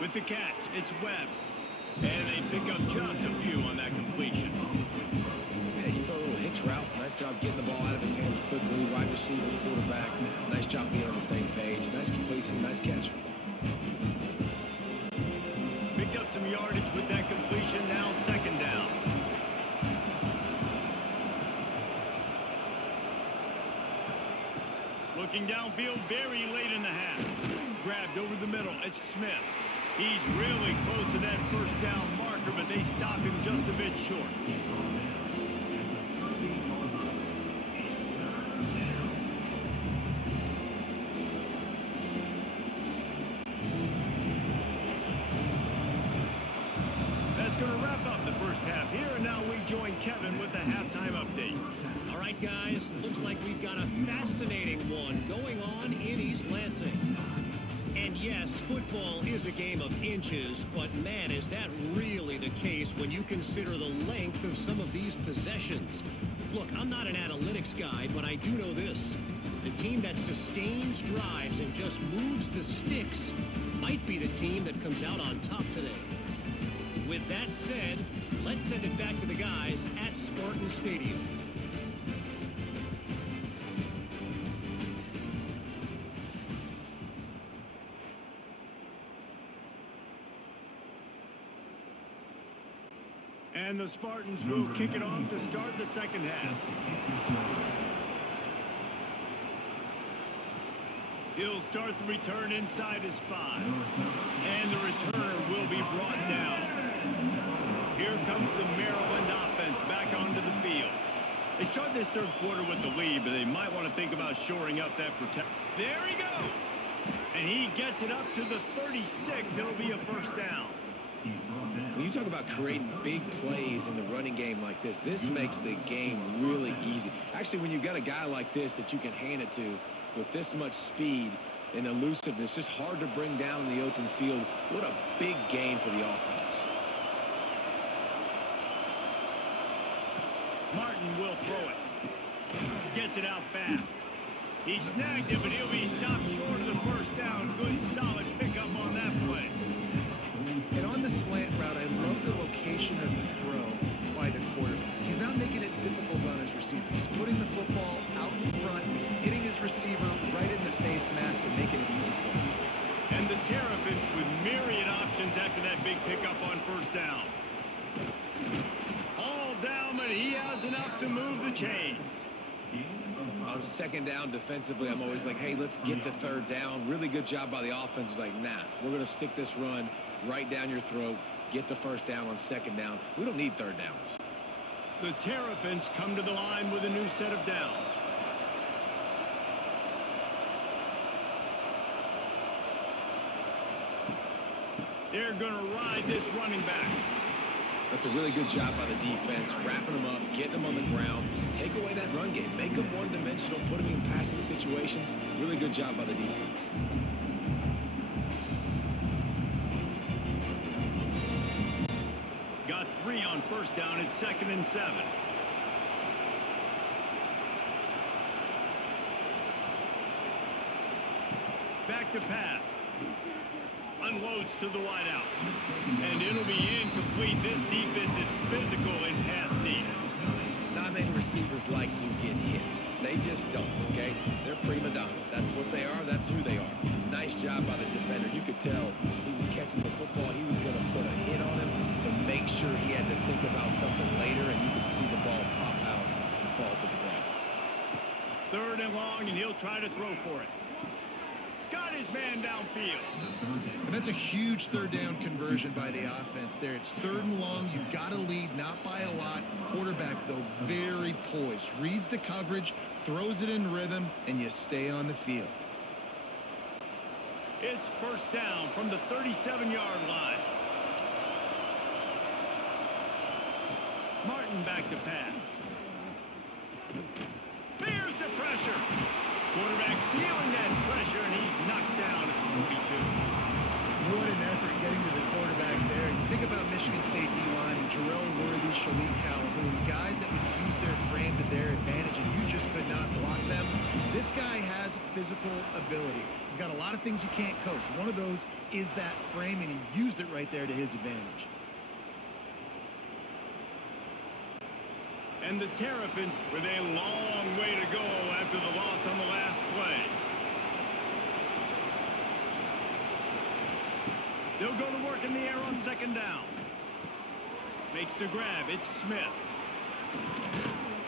With the catch, it's Webb. And they pick up just a few on that completion. Yeah, he threw a little hitch route. Nice job getting the ball out of his hands quickly. Wide receiver, quarterback. Nice job being on the same page. Nice completion, nice catch. Picked up some yardage with that completion. Now second down. Looking downfield very late in the half. Grabbed over the middle. It's Smith. He's really close to that first down marker, but they stop him just a bit short. That's going to wrap up the first half here, and now we join Kevin with the halftime update. All right, guys, looks like we've got a fascinating one going on in East Lansing. And yes, football is a game of inches, but man, is that really the case when you consider the length of some of these possessions. Look, I'm not an analytics guy, but I do know this. The team that sustains drives and just moves the sticks might be the team that comes out on top today. With that said, let's send it back to the guys at Spartan Stadium. And the Spartans will kick it off to start the second half. He'll start the return inside his 5. And the returner will be brought down. Here comes the Maryland offense back onto the field. They start this third quarter with the lead, but they might want to think about shoring up that protection. There he goes. And he gets it up to the 36. It'll be a first down. When you talk about creating big plays in the running game like this makes the game really easy. Actually, when you've got a guy like this that you can hand it to with this much speed and elusiveness, just hard to bring down in the open field. What a big gain for the offense. Martin will throw it. Gets it out fast. He snagged it, but he'll be stopped short of the first down. Good, solid pickup on that play. And on the slant route, I love the location of the throw by the quarterback. He's not making it difficult on his receiver. He's putting the football out in front, hitting his receiver right in the face mask and making it easy for him. And the Terrapins with myriad options after that big pickup on first down. All down, but he has enough to move the chains. On second down defensively, I'm always like, hey, let's get to third down. Really good job by the offense. It's like, nah, we're going to stick this run right down your throat, get the first down on second down. We don't need third downs. The Terrapins come to the line with a new set of downs. They're going to ride this running back. That's a really good job by the defense, wrapping them up, getting them on the ground, take away that run game, make them one-dimensional, put them in passing situations. Really good job by the defense. Got 3 on first down at 2nd and 7. Back to pass. Unloads to the wideout. And it'll be incomplete. This defense is physical in pass deep. Not many receivers like to get hit. They just don't, okay? They're prima donnas. That's what they are. That's who they are. Nice job by the defender. You could tell he was catching the football. He was going to put a hit on him to make sure he had to think about something later, and you could see the ball pop out and fall to the ground. 3rd and long, and he'll try to throw for it. Got his man downfield. And that's a huge 3rd down conversion by the offense there. It's 3rd and long. You've got to lead, not by a lot. Quarterback, though, very poised. Reads the coverage, throws it in rhythm, and you stay on the field. It's 1st down from the 37-yard line. Martin back to pass. There's the pressure. Quarterback feeling that pressure, and he's knocked down at the 42. What an effort getting to the quarterback there. And you think about Michigan State D-line and Jarrell Worthy, Shalik Calhoun, guys that would use their frame to their advantage, and you just could not block them. This guy has physical ability. He's got a lot of things you can't coach. One of those is that frame, and he used it right there to his advantage. And the Terrapins with a long way to go after the loss on the last play. They'll go to work in the air on 2nd down. Makes the grab. It's Smith.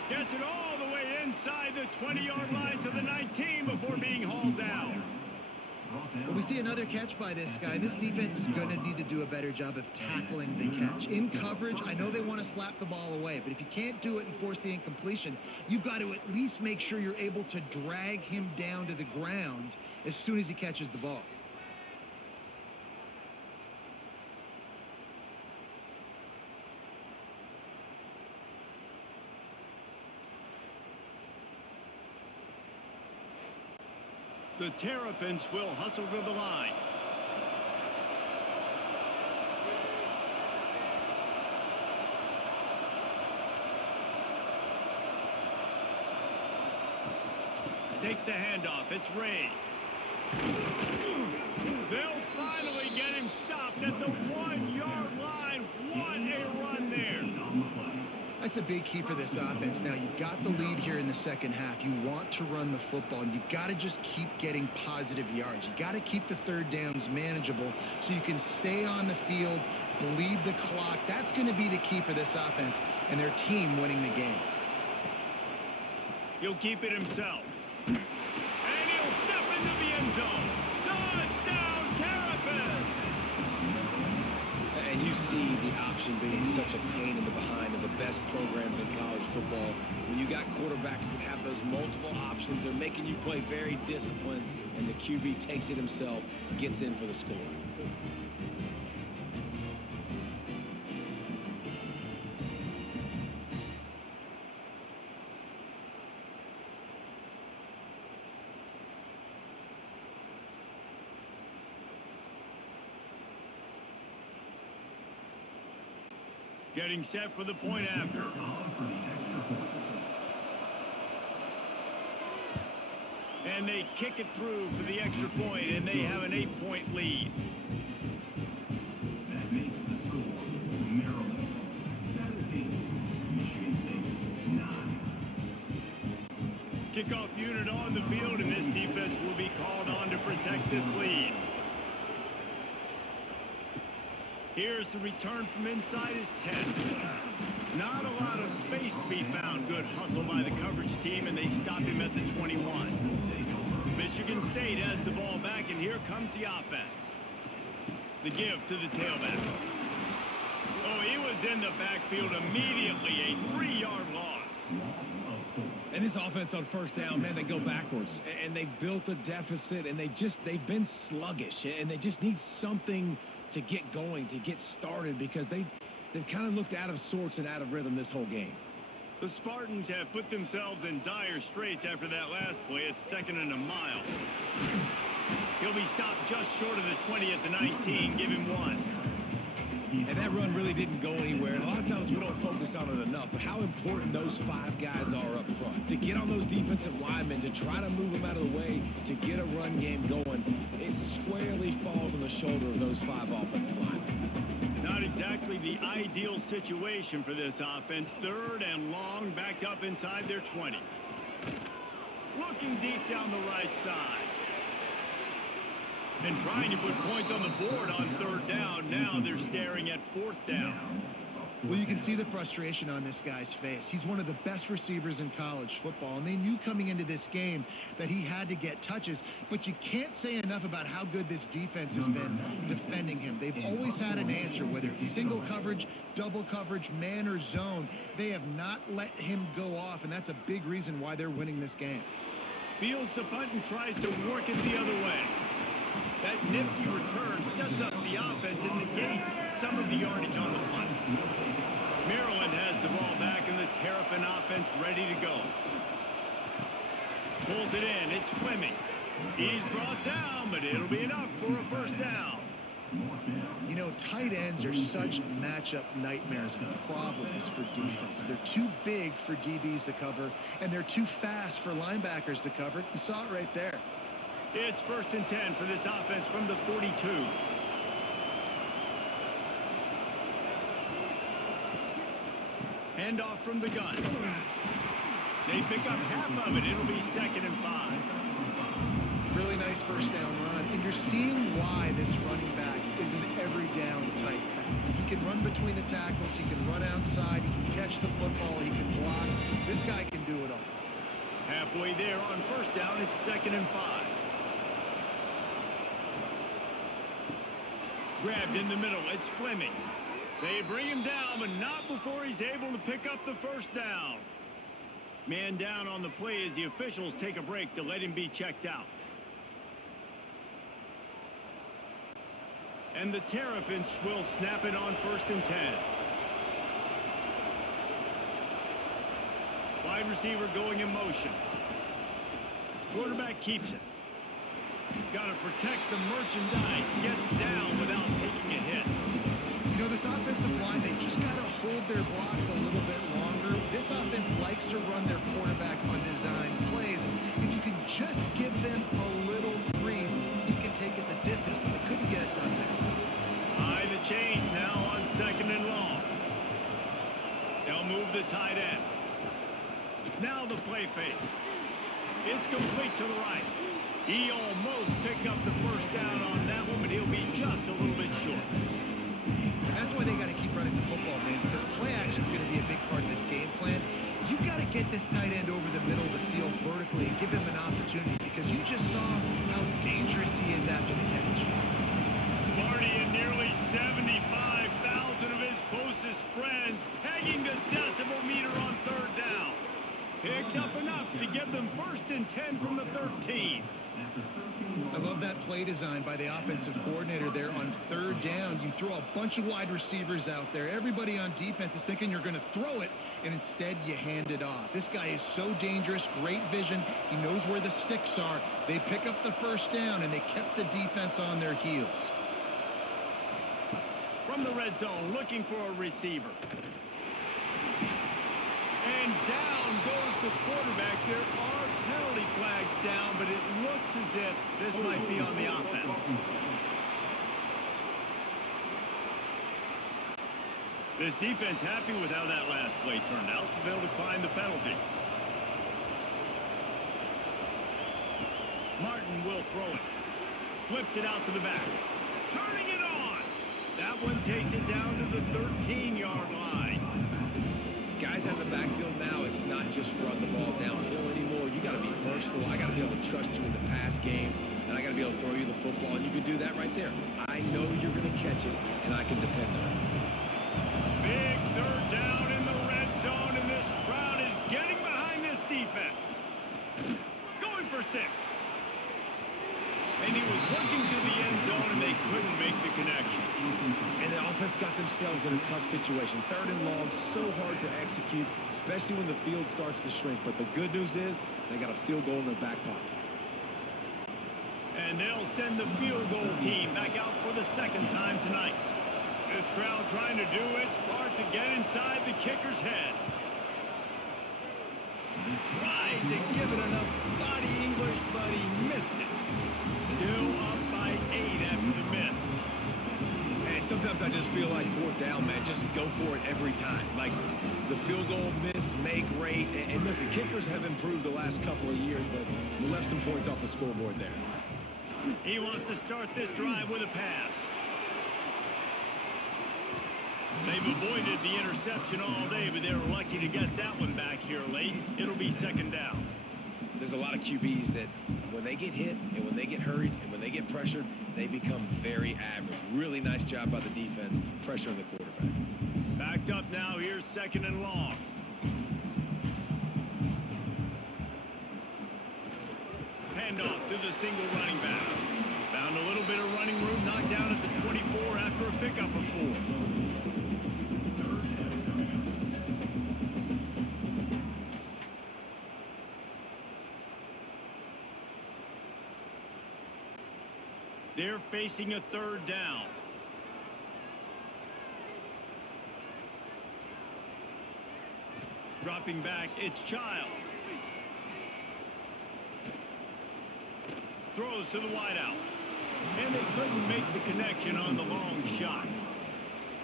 Gets it all the way inside the 20-yard line to the 19 before being hauled down. Well, we see another catch by this guy. This defense is going to need to do a better job of tackling the catch. In coverage, I know they want to slap the ball away, but if you can't do it and force the incompletion, you've got to at least make sure you're able to drag him down to the ground as soon as he catches the ball. The Terrapins will hustle to the line. Takes the handoff. It's Ray. They'll finally get him stopped at the 1-yard line. What a run there. That's a big key for this offense. Now, you've got the lead here in the 2nd half. You want to run the football, and you've got to just keep getting positive yards. You got to keep the 3rd downs manageable so you can stay on the field, bleed the clock. That's going to be the key for this offense and their team winning the game. He'll keep it himself. And he'll step into the end zone. Touchdown, Terrapins! And you see the option being such a pain in the behind of the best programs in college football. When you got quarterbacks that have those multiple options, they're making you play very disciplined, and the QB takes it himself, gets in for the score. Getting set for the point after. And they kick it through for the extra point, and they have an 8-point lead. That makes the score Maryland 17, Michigan State 9. Kickoff unit on the field, and this defense will be called on to protect this lead. Here's the return from inside his 10. Not a lot of space to be found. Good hustle by the coverage team, and they stop him at the 21. Michigan State has the ball back, and here comes the offense. The give to the tailback. Oh, he was in the backfield immediately. A 3-yard loss. And this offense on 1st down, man, they go backwards. And they've built a deficit, and they've been sluggish. And they just need something to get going, to get started, because they've kind of looked out of sorts and out of rhythm this whole game. The Spartans have put themselves in dire straits after that last play. It's 2nd and a mile. He'll be stopped just short of the 20 at the 19. Give him 1. And that run really didn't go anywhere. And a lot of times we don't focus on it enough, but how important those 5 guys are up front. To get on those defensive linemen, to try to move them out of the way, to get a run game going, it squarely falls on the shoulder of those 5 offensive linemen. Not exactly the ideal situation for this offense. 3rd and long, backed up inside their 20. Looking deep down the right side. And trying to put points on the board on 3rd down. Now they're staring at 4th down. Well, you can see the frustration on this guy's face. He's one of the best receivers in college football, and they knew coming into this game that he had to get touches, but you can't say enough about how good this defense has been defending him. They've always had an answer, whether it's single coverage, double coverage, man or zone. They have not let him go off, and that's a big reason why they're winning this game. Fields the punt and tries to work it the other way. That nifty return sets up the offense and negates some of the yardage on the punt. Maryland has the ball back and the Terrapin offense ready to go. Pulls it in. It's Fleming. He's brought down, but it'll be enough for a first down. You know, tight ends are such matchup nightmares and problems for defense. They're too big for DBs to cover, and they're too fast for linebackers to cover. You saw it right there. It's 1st and 10 for this offense from the 42. Handoff from the gun. They pick up half of it. It'll be 2nd and 5. Really nice first down run, and you're seeing why this running back is an every down type back. He can run between the tackles, he can run outside, he can catch the football, he can block. This guy can do it all. Halfway there on first down, it's 2nd and 5. Grabbed in the middle, it's Fleming. They bring him down, but not before he's able to pick up the first down. Man down on the play as the officials take a break to let him be checked out. And the Terrapins will snap it on 1st and 10. Wide receiver going in motion. Quarterback keeps it. Got to protect the merchandise. Gets down without taking a hit. You know, this offensive line, they just got to hold their blocks a little bit longer. This offense likes to run their quarterback on design plays. If you can just give them a little crease, he can take it the distance, but they couldn't get it done there. High the chains now on 2nd and long. They'll move the tight end. Now the play fake. It's complete to the right. He almost picked up the first down on that one, but he'll be just a little bit short. And that's why they got to keep running the football, man, because play action is going to be a big part of this game plan. You've got to get this tight end over the middle of the field vertically and give him an opportunity, because you just saw how dangerous he is after the catch. Sparty and nearly 75,000 of his closest friends pegging the decibel meter on 3rd down. Picks up enough to give them 1st and 10 from the 13. I love that play design by the offensive coordinator there on 3rd down. You throw a bunch of wide receivers out there. Everybody on defense is thinking you're going to throw it, and instead you hand it off. This guy is so dangerous, great vision. He knows where the sticks are. They pick up the first down, and they kept the defense on their heels. From the red zone, looking for a receiver. And down goes the quarterback. There are penalty flags down, but it looks as if this might be on the offense. This defense happy with how that last play turned out, so they'll decline the penalty. Martin will throw it. Flips it out to the back. Turning it on. That one takes it down to the 13-yard line. Guys out in the backfield now, it's not just run the ball downhill anymore. You got to be versatile. I got to be able to trust you in the pass game, and I got to be able to throw you the football, and you can do that right there. I know you're going to catch it, and I can depend on it. Big 3rd down in the red zone, and this crowd is getting behind this defense. Going for 6. And he was looking to the end zone, and they couldn't make the connection. And the offense got themselves in a tough situation. 3rd and long, so hard to execute, especially when the field starts to shrink. But the good news is they got a field goal in their back pocket. And they'll send the field goal team back out for the 2nd time tonight. This crowd trying to do its part to get inside the kicker's head. Tried to give it enough body English, but he missed it. Still up by 8 after the miss. Hey, sometimes I just feel like 4th down, man. Just go for it every time. Like the field goal miss, make rate. And listen, kickers have improved the last couple of years, but we left some points off the scoreboard there. He wants to start this drive with a pass. They've avoided the interception all day, but they were lucky to get that one back here late. It'll be second down. There's a lot of QBs that when they get hit and when they get hurried and when they get pressured, they become very average. Really nice job by the defense, pressuring the quarterback. Backed up now, here's second and long. Handoff to the single running back. Found a little bit of running room, knocked down at the 24 after a pickup of 4. They're facing a third down. Dropping back, it's Childs. Throws to the wideout. And they couldn't make the connection on the long shot.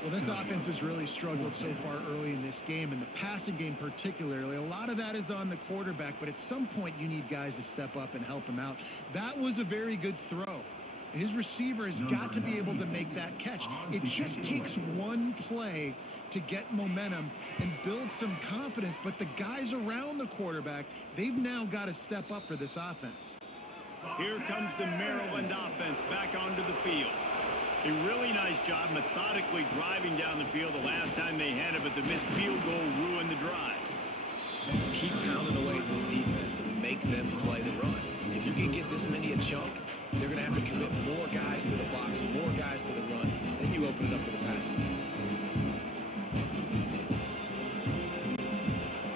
Well, this offense has really struggled so far early in this game, and the passing game particularly. A lot of that is on the quarterback, but at some point you need guys to step up and help him out. That was a very good throw. His receiver has got to be able to make that catch. It just takes one play to get momentum and build some confidence, but the guys around the quarterback, they've now got to step up for this offense. Here comes the Maryland offense back onto the field. A really nice job methodically driving down the field the last time they had it, but the missed field goal ruined the drive. Keep pounding away at this defense and make them play the run. If you can get this many a chunk, they're going to have to commit more guys to the box, more guys to the run. Then you open it up for the passing game.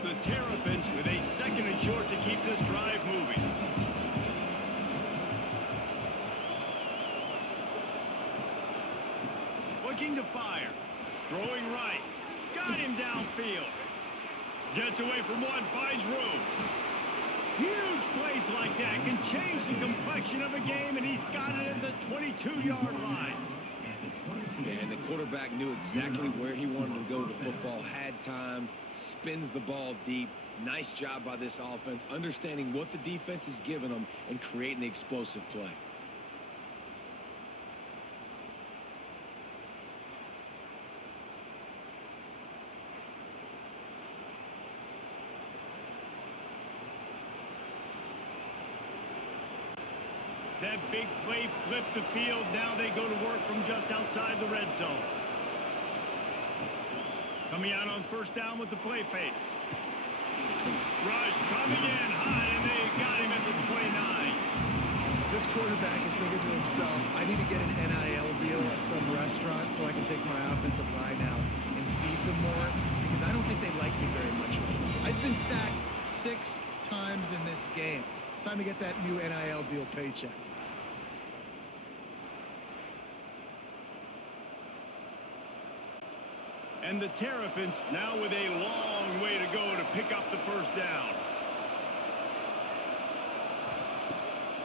The Terrapins with a second and short to keep this drive moving. Looking to fire. Throwing right. Got him downfield. Gets away from one, finds room. Huge plays like that can change the complexion of a game, and he's got it at the 22-yard line. And the quarterback knew exactly where he wanted to go with the football, had time, spins the ball deep. Nice job by this offense, understanding what the defense is giving them and creating the explosive play. That big play flipped the field. Now they go to work from just outside the red zone. Coming out on first down with the play fake. Rush coming in hot, and they got him at the 29. This quarterback is thinking to himself, I need to get an NIL deal at some restaurant so I can take my offensive line out and feed them more, because I don't think they like me very much right now. I've been sacked 6 times in this game. It's time to get that new NIL deal paycheck. And the Terrapins now with a long way to go to pick up the first down.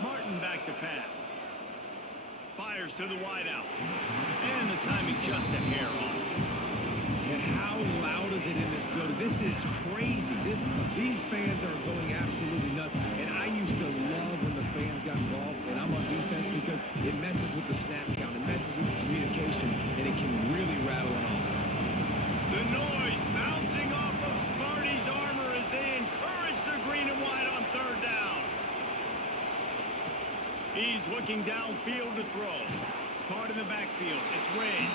Martin back to pass. Fires to the wideout. And the timing just a hair off. And how loud is it in this building? This is crazy. These fans are going absolutely nuts. And I used to love when the fans got involved, and I'm on defense, because it messes with the snap count. It messes with the communication, and it can really rattle an offense. The noise bouncing off of Sparty's armor as they encourage the green and white on third down. He's looking downfield to throw. Caught in the backfield. It's Ray.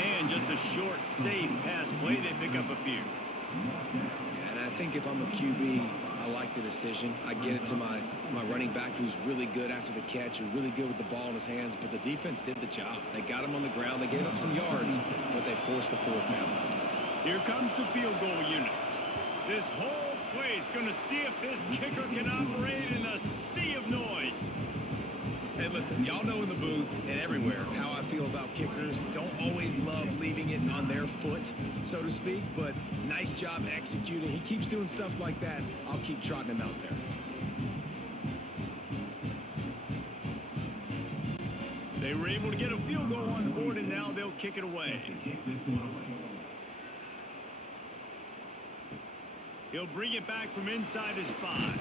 And just a short, safe pass play. They pick up a few. Yeah, and I think if I'm a QB, I like the decision. I get it to my running back, who's really good after the catch and really good with the ball in his hands. But the defense did the job. They got him on the ground. They gave up some yards, but they forced the fourth down. Here comes the field goal unit. This whole place going to see if this kicker can operate in a sea of noise. Hey, listen, y'all know in the booth and everywhere how I feel about kickers. Don't always love leaving it on their foot, so to speak, but nice job executing. He keeps doing stuff like that. I'll keep trotting him out there. They were able to get a field goal on the board, and now they'll kick it away. He'll bring it back from inside his 5.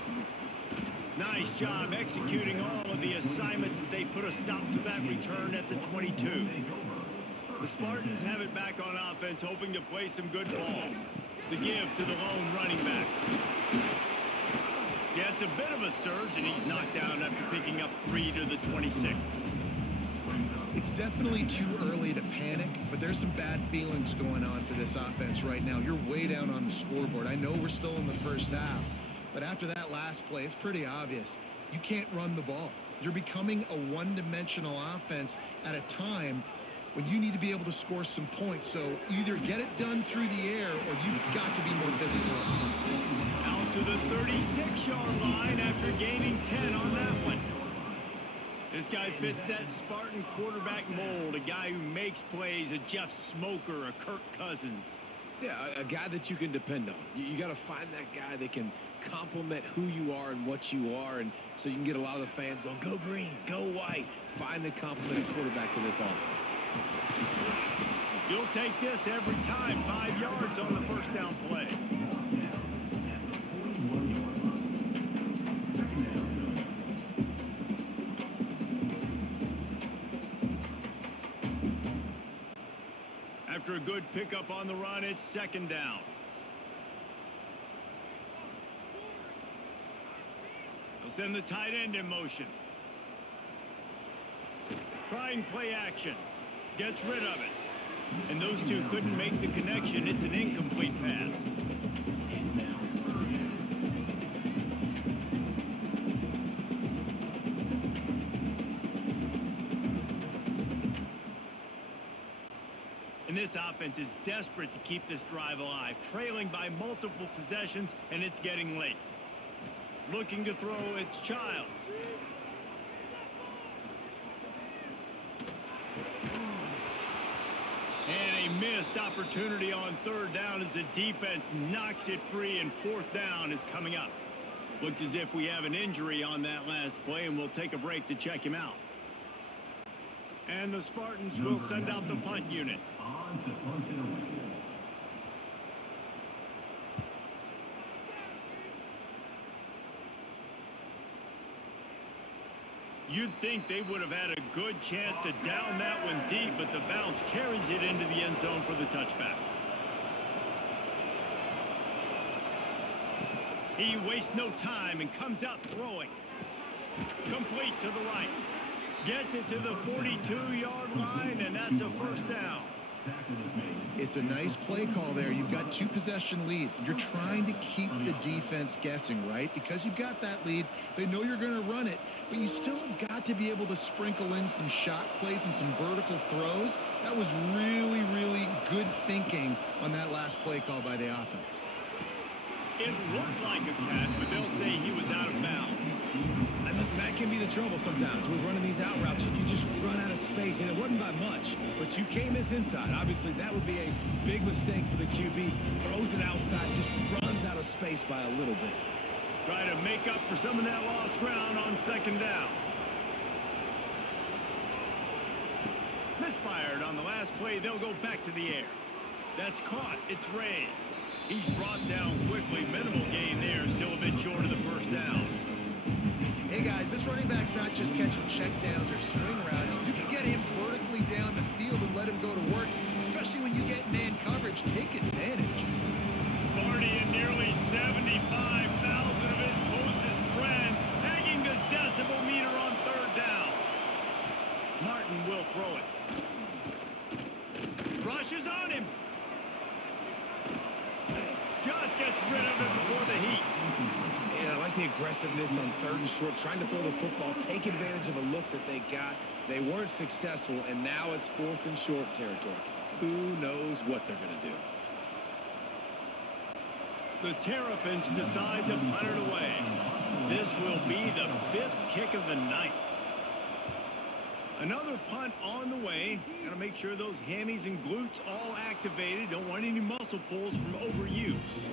Nice job executing all of the assignments as they put a stop to that return at the 22. The Spartans have it back on offense, hoping to play some good ball. The give to the lone running back. Yeah, it's a bit of a surge, and he's knocked down after picking up 3 to the 26. It's definitely too early to panic, but there's some bad feelings going on for this offense right now. You're way down on the scoreboard. I know we're still in the first half, but after that last play, it's pretty obvious. You can't run the ball. You're becoming a one-dimensional offense at a time when you need to be able to score some points. So either get it done through the air or you've got to be more physical up front. Out to the 36-yard line after gaining 10 on that one. This guy fits that Spartan quarterback mold, a guy who makes plays, a Jeff Smoker, a Kirk Cousins. Yeah, a guy that you can depend on. You got to find that guy that can complement who you are and what you are, and so you can get a lot of the fans going, go green, go white. Find the complementing quarterback to this offense. You'll take this every time. 5 yards on the first down play. After a good pickup on the run, it's second down. They'll send the tight end in motion. Trying play action. Gets rid of it. And those two couldn't make the connection. It's an incomplete pass. And this offense is desperate to keep this drive alive, trailing by multiple possessions, and it's getting late. Looking to throw, it's Childs. And a missed opportunity on third down as the defense knocks it free, and fourth down is coming up. Looks as if we have an injury on that last play, and we'll take a break to check him out. And the Spartans will send out the punt unit. On to punt it away. You'd think they would have had a good chance to down that one deep, but the bounce carries it into the end zone for the touchback. He wastes no time and comes out throwing. Complete to the right. Gets it to the 42-yard line, and that's a first down. It's a nice play call there. You've got 2-possession lead. You're trying to keep the defense guessing, right? Because you've got that lead, they know you're going to run it, but you still have got to be able to sprinkle in some shot plays and some vertical throws. That was really, really good thinking on that last play call by the offense. It looked like a catch, but they'll say he was out of bounds. And listen, that can be the trouble sometimes with running these out routes. You just run out of space, and it wasn't by much, but you came this inside. Obviously, that would be a big mistake for the QB. Throws it outside, just runs out of space by a little bit. Try to make up for some of that lost ground on second down. Misfired on the last play. They'll go back to the air. That's caught. It's Ray. He's brought down quickly. Minimal gain there. Still a bit short of the first down. Hey, guys, this running back's not just catching checkdowns or swing routes. You can get him vertically down the field and let him go to work, especially when you get man coverage. Take advantage. Sparty and nearly 75,000 of his closest friends pegging the decibel meter on third down. Martin will throw it. Rushes on him. Just gets rid of it before the heat. And I like the aggressiveness on third and short, trying to throw the football, take advantage of a look that they got. They weren't successful, and now it's fourth and short territory. Who knows what they're going to do? The Terrapins decide to punt it away. This will be the 5th kick of the night. Another punt on the way. Got to make sure those hammies and glutes all activated. Don't want any muscle pulls from overuse.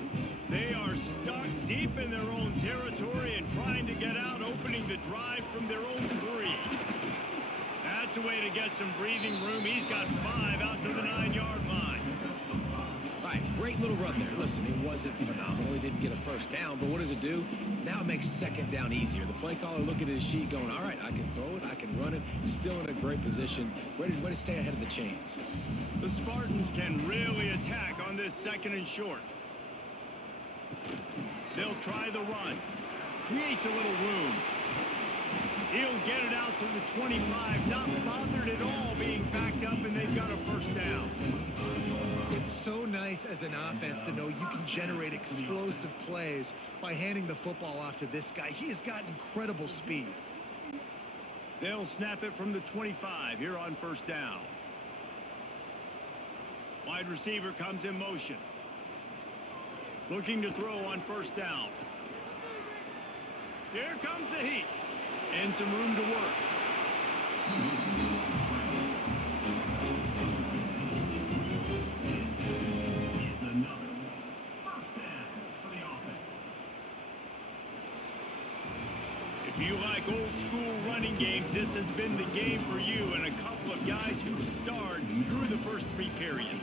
They are stuck deep in their own territory and trying to get out, opening the drive from their own 3. That's a way to get some breathing room. He's got 5 out to the 9-yard line. right, great little run there. Listen, it wasn't phenomenal. He didn't get a first down, but what does it do? Now it makes second down easier. The play caller looking at his sheet going, all right, I can throw it, I can run it, still in a great position, ready to stay ahead of the chains. The Spartans can really attack on this second and short. They'll try the run. Creates a little room. He'll get it out to the 25, not bothered at all being backed up, and they've got a first down. It's so nice as an offense to know you can generate explosive plays by handing the football off to this guy. He has got incredible speed. They'll snap it from the 25 here on first down. Wide receiver comes in motion. Looking to throw on first down. Here comes the heat. And some room to work. It's another first down for the offense. If you like old school running games, this has been the game for you and a couple of guys who starred through the first three periods.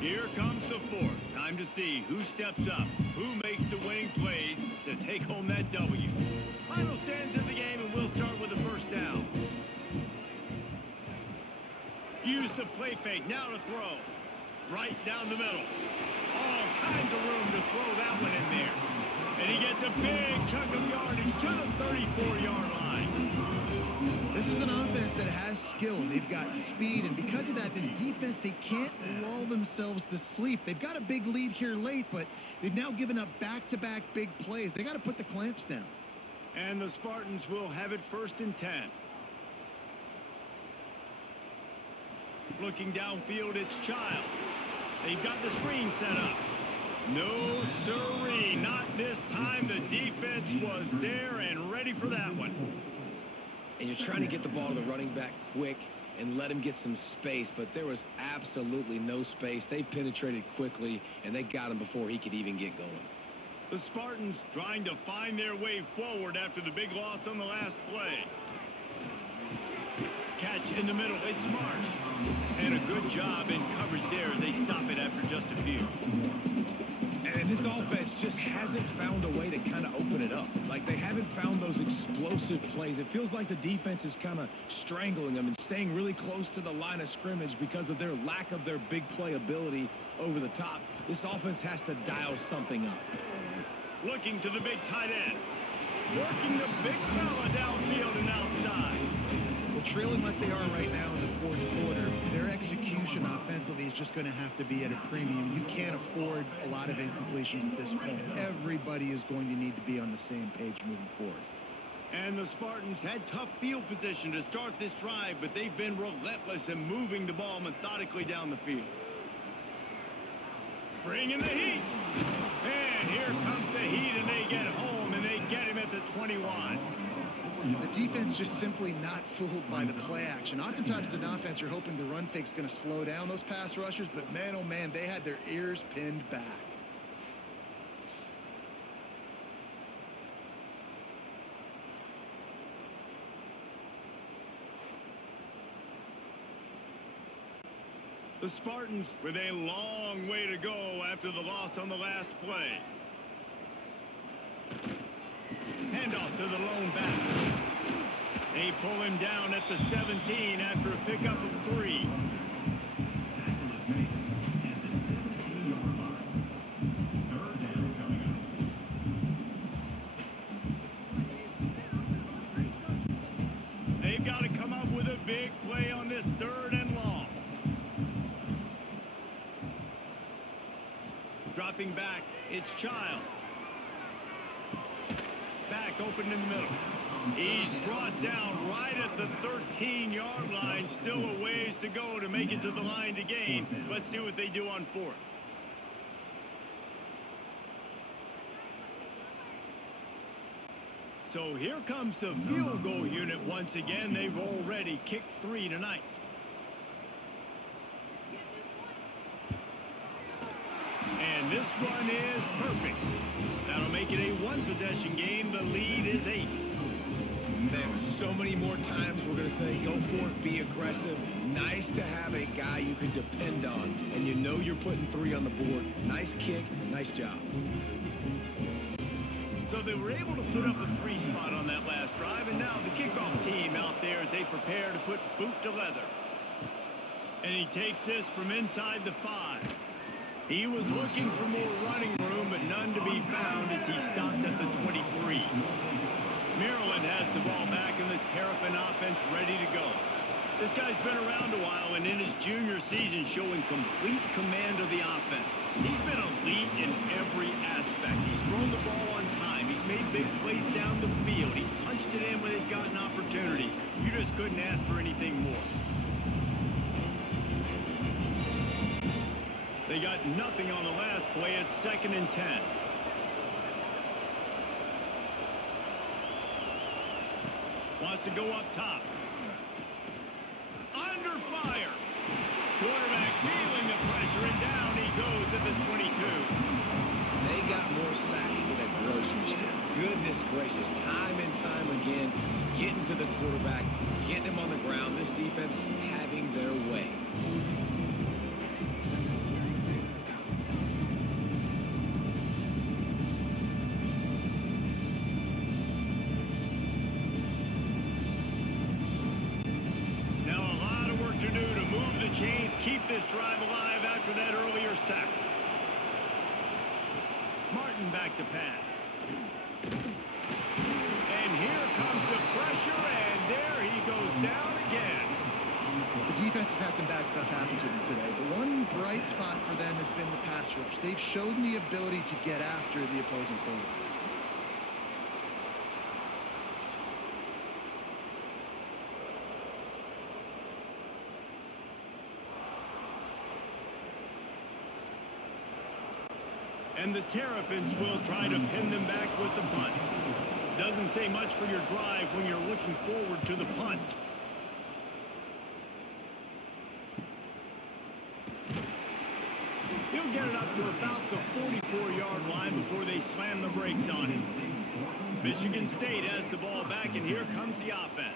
Here comes the fourth. Time to see who steps up, who makes the winning plays to take home that W. Final stands of the game, and we'll start with the first down. Use the play fake, now to throw. Right down the middle. All kinds of room to throw that one in there. And he gets a big chunk of yardage to the 34-yard line. This is an offense that has skill. They've got speed, and because of that, this defense, they can't lull themselves to sleep. They've got a big lead here late, but they've now given up back-to-back big plays. They got to put the clamps down. And the Spartans will have it 1st and 10. Looking downfield, it's Childs. They've got the screen set up. No siree, not this time. The defense was there and ready for that one. And you're trying to get the ball to the running back quick and let him get some space, but there was absolutely no space. They penetrated quickly, and they got him before he could even get going. The Spartans trying to find their way forward after the big loss on the last play. Catch in the middle, it's Marsh. And a good job in coverage there as they stop it after just a few. And this offense just hasn't found a way to kind of open it up. Like, they haven't found those explosive plays. It feels like the defense is kind of strangling them and staying really close to the line of scrimmage because of their lack of their big play ability over the top. This offense has to dial something up. Looking to the big tight end. Working the big fella downfield and outside. Well, trailing like they are right now in the fourth quarter, their execution offensively is just going to have to be at a premium. You can't afford a lot of incompletions at this point. Everybody is going to need to be on the same page moving forward. And the Spartans had tough field position to start this drive, but they've been relentless in moving the ball methodically down the field. Bringing the heat. And here comes the heat, and they get home, and they get him at the 21. The defense just simply not fooled by the play action. Oftentimes as an offense, you're hoping the run fake's going to slow down those pass rushers, but man, oh man, they had their ears pinned back. The Spartans with a long way to go after the loss on the last play. Handoff to the lone back. They pull him down at the 17 after a pickup of 3. Tackle is made at the 17-yard line. Third down coming up. They've got to come up with a big play on this 3rd and long. Dropping back, it's Childs. Back open in the middle. He's brought down right at the 13-yard line. Still a ways to go to make it to the line to gain. Let's see what they do on 4th. So here comes the field goal unit once again. They've already kicked 3 tonight. And this one is perfect. That'll make it a 1-possession game. The lead is 8. man, so many more times we're going to say, go for it, be aggressive. Nice to have a guy you can depend on, and you know you're putting 3 on the board. Nice kick, nice job. So they were able to put up a 3 spot on that last drive, and now the kickoff team out there as they prepare to put boot to leather. And he takes this from inside the 5. He was looking for more running room, but none to be found as he stopped at the 23. Maryland has the ball back and the Terrapin offense ready to go. This guy's been around a while and in his junior season showing complete command of the offense. He's been elite in every aspect. He's thrown the ball on time. He's made big plays down the field. He's punched it in when he's gotten opportunities. You just couldn't ask for anything more. They got nothing on the last play. It's 2nd and 10. Wants to go up top. Under fire. Quarterback feeling the pressure, and down he goes at the 22. They got more sacks than a grocery store. Goodness gracious, time and time again, getting to the quarterback, getting him on the ground. This defense having their way. Chains keep this drive alive after that earlier sack. Martin back to pass. And here comes the pressure, and there he goes down again. The defense has had some bad stuff happen to them today, but one bright spot for them has been the pass rush. They've shown the ability to get after the opposing quarterback. And the Terrapins will try to pin them back with the punt. Doesn't say much for your drive when you're looking forward to the punt. He'll get it up to about the 44-yard line before they slam the brakes on him. Michigan State has the ball back, and here comes the offense.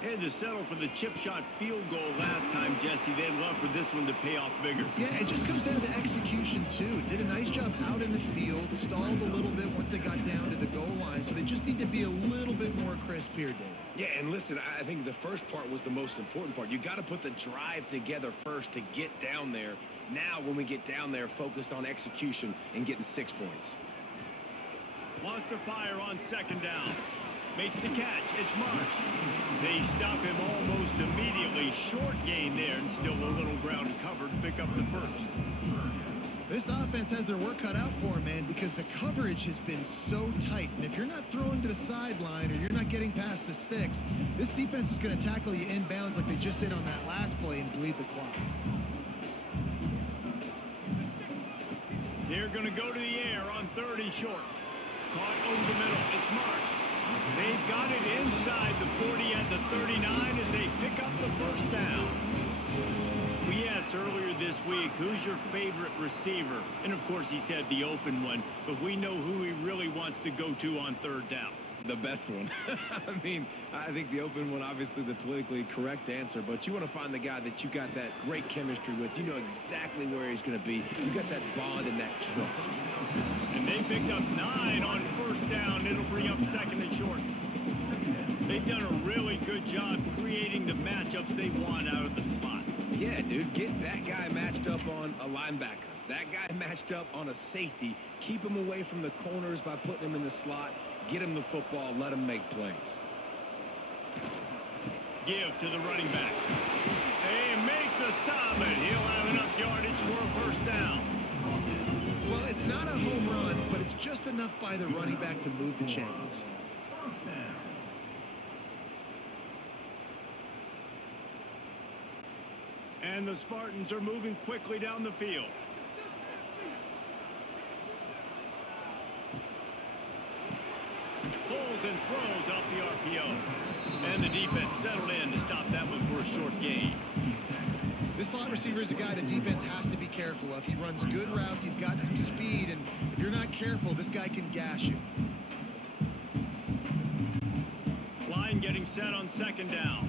They had to settle for the chip shot field goal last time, Jesse. They'd love for this one to pay off bigger. Yeah, it just comes down to execution, too. Did a nice job out in the field, stalled a little bit once they got down to the goal line, so they just need to be a little bit more crisp here, David. Yeah, and listen, I think the first part was the most important part. You got to put the drive together first to get down there. Now, when we get down there, focus on execution and getting 6 points. Wants to fire on 2nd down. Makes the catch. It's Marsh. They stop him almost immediately. Short gain there, and still a little ground covered to pick up the first. This offense has their work cut out for them, man, because the coverage has been so tight. And if you're not throwing to the sideline or you're not getting past the sticks, this defense is going to tackle you inbounds like they just did on that last play and bleed the clock. They're going to go to the air on 3rd and short. Caught over the middle. It's Marsh. They've got it inside the 40 at the 39 as they pick up the first down. We asked earlier this week, who's your favorite receiver? And, of course, he said the open one, but we know who he really wants to go to on 3rd down. The best one. I mean, I think the open one, obviously the politically correct answer, but you want to find the guy that you got that great chemistry with. You know exactly where he's going to be. You got that bond and that trust. And they picked up 9 on 1st down. It'll bring up 2nd and short. They've done a really good job creating the matchups they want out of the slot. Yeah, dude, get that guy matched up on a linebacker. That guy matched up on a safety. Keep him away from the corners by putting him in the slot. Get him the football. Let him make plays. Give to the running back. They make the stop, and he'll have enough yardage for a 1st down. Well, it's not a home run, but it's just enough by the running back to move the chains. And the Spartans are moving quickly down the field. Pulls and throws off the RPO. And the defense settled in to stop that one for a short gain. This slot receiver is a guy the defense has to be careful of. He runs good routes. He's got some speed. And if you're not careful, this guy can gash you. Line line getting set on second down.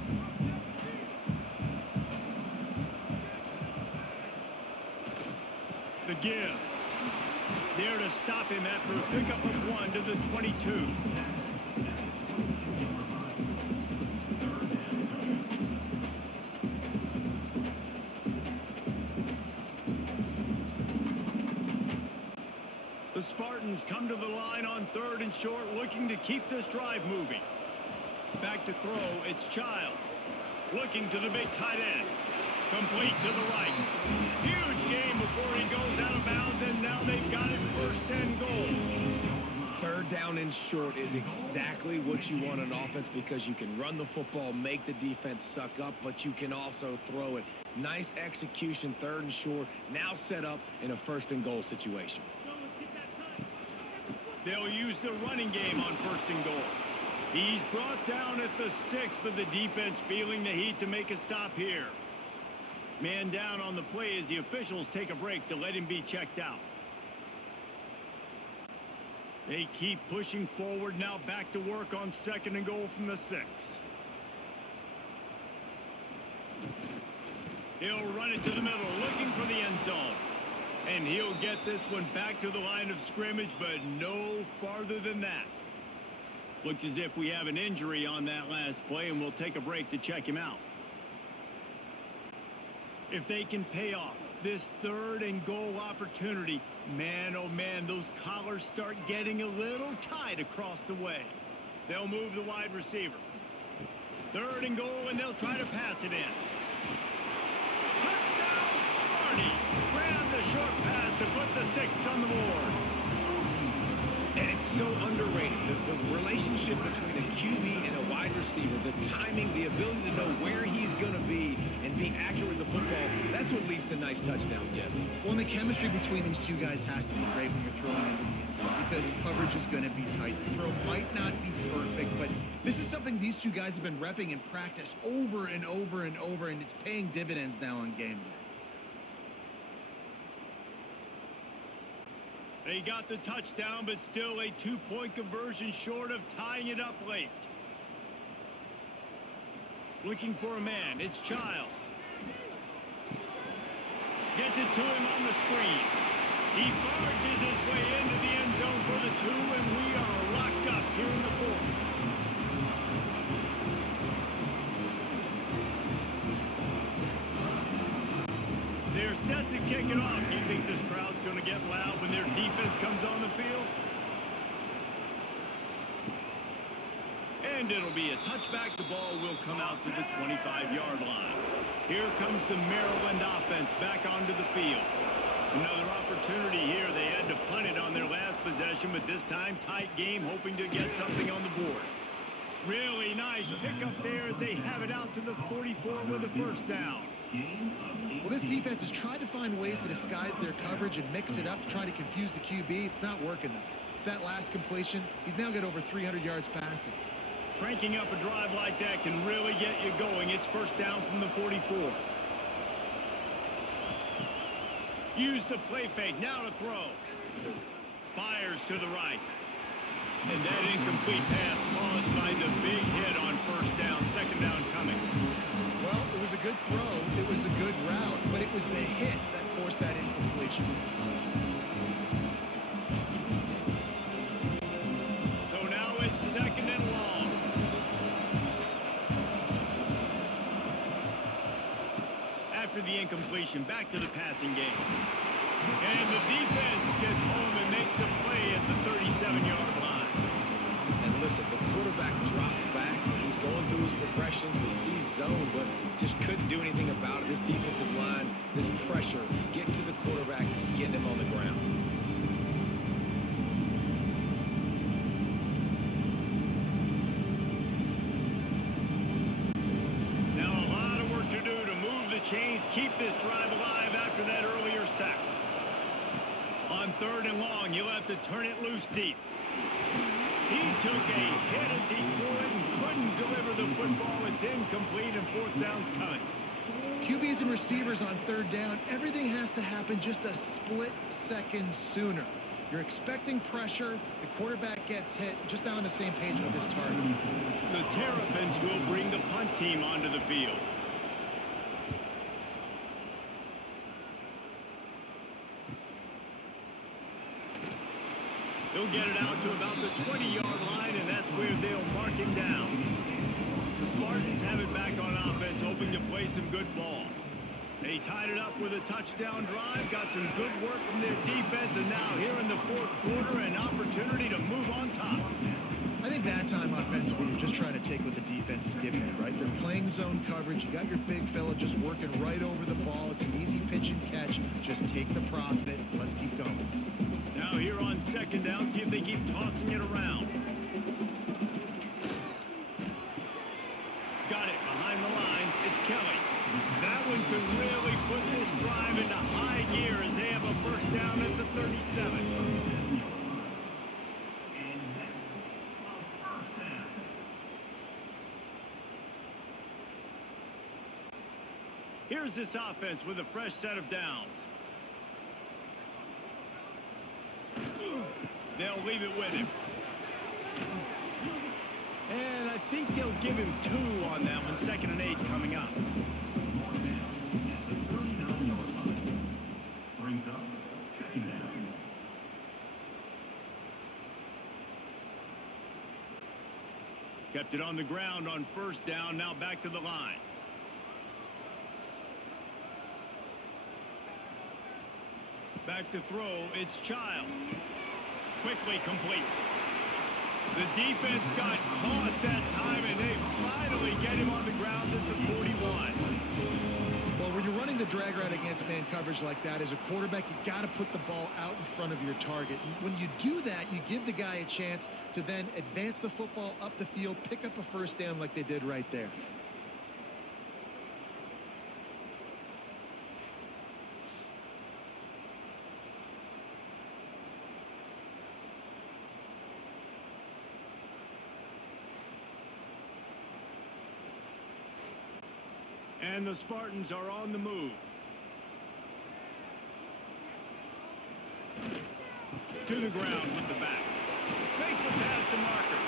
The give. There to stop him after a pickup of 1 to the 22. The Spartans come to the line on 3rd and short, looking to keep this drive moving. Back to throw, it's Childs. Looking to the big tight end. Complete to the right. Huge game before he goes out of bounds, and now they've got it 1st and goal. 3rd down and short is exactly what you want on offense because you can run the football, make the defense suck up, but you can also throw it. Nice execution, 3rd and short, now set up in a 1st and goal situation. They'll use the running game on 1st and goal. He's brought down at the 6, but the defense feeling the heat to make a stop here. Man down on the play as the officials take a break to let him be checked out. They keep pushing forward, now back to work on 2nd and goal from the 6. He'll run it to the middle, looking for the end zone. And he'll get this one back to the line of scrimmage, but no farther than that. Looks as if we have an injury on that last play, and we'll take a break to check him out. If they can pay off this 3rd and goal opportunity, man, oh man, those collars start getting a little tight across the way. They'll move the wide receiver. 3rd and goal, and they'll try to pass it in. Touchdown, Sparty! Grab the short pass to put the 6 on the board. And it's so underrated. The relationship between a QB and a wide receiver, the timing, the ability to know where he's going to be and be accurate with the football, that's what leads to nice touchdowns, Jesse. Well, and the chemistry between these two guys has to be great when you're throwing into the end zone because coverage is going to be tight. The throw might not be perfect, but this is something these two guys have been repping in practice over and over and over, and it's paying dividends now on game day. They got the touchdown, but still a 2-point conversion short of tying it up late. Looking for a man, it's Childs. Gets it to him on the screen. He barges his way into the end zone for the 2, and we are locked up here in the 4th. They're set to kick it off. Do you think this crowd's going to get loud when their defense comes on the field? And it'll be a touchback. The ball will come out to the 25-yard line. Here comes the Maryland offense back onto the field. Another opportunity here. They had to punt it on their last possession, but this time tight game, hoping to get something on the board. Really nice pickup there as they have it out to the 44 with a 1st down. Well, this defense has tried to find ways to disguise their coverage and mix it up to try to confuse the QB. It's not working, though. With that last completion, he's now got over 300 yards passing. Cranking up a drive like that can really get you going. It's 1st down from the 44. Use the play fake. Now to throw. Fires to the right. And that incomplete pass caused by the big hit on 1st down. 2nd down coming. Well, it was a good throw. It was a good route, but it was the hit that forced that incompletion. So now it's 2nd and long. After the incompletion, back to the passing game. And the defense gets home and makes a play at the 37-yard line. And listen, the quarterback drops back, and he's going through his progressions. We see zone, but just couldn't do anything about it. This defensive line, this pressure, getting to the quarterback, getting him on the ground. Now a lot of work to do to move the chains, keep this drive alive after that earlier sack. On 3rd and long, you'll have to turn it loose deep. He took a hit as he threw it and couldn't deliver the football. It's incomplete and 4th down's coming. QBs and receivers on 3rd down, everything has to happen just a split second sooner. You're expecting pressure. The quarterback gets hit. Just not on the same page with this target. The Terrapins will bring the punt team onto the field. He'll get it out to about the 20-yard line, and that's where they'll mark him down. The Spartans have it back on offense, hoping to play some good ball. They tied it up with a touchdown drive, got some good work from their defense, and now here in the fourth quarter, an opportunity to move on top. I think that time offensively, you're just trying to take what the defense is giving you, right? They're playing zone coverage. You got your big fella just working right over the ball. It's an easy pitch and catch. Just take the profit. Let's keep going. Now here on second down, see if they keep tossing it around. Got it behind the line. It's Kelly. That one could really put this drive into high gear as they have a first down at the 37. Here's this offense with a fresh set of downs. They'll leave it with him. And I think they'll give him 2 on that one. 2nd and 8 coming up. Brings up second down. Kept it on the ground on first down. Now back to the line. Back to throw. It's Childs. Quickly complete. The defense got caught that time, and they finally get him on the ground at the 41. Well, when you're running the drag route against man coverage like that, as a quarterback, you got to put the ball out in front of your target. And when you do that, you give the guy a chance to then advance the football up the field, pick up a first down like they did right there. And the Spartans are on the move. To the ground with the back. Makes a pass to Marker.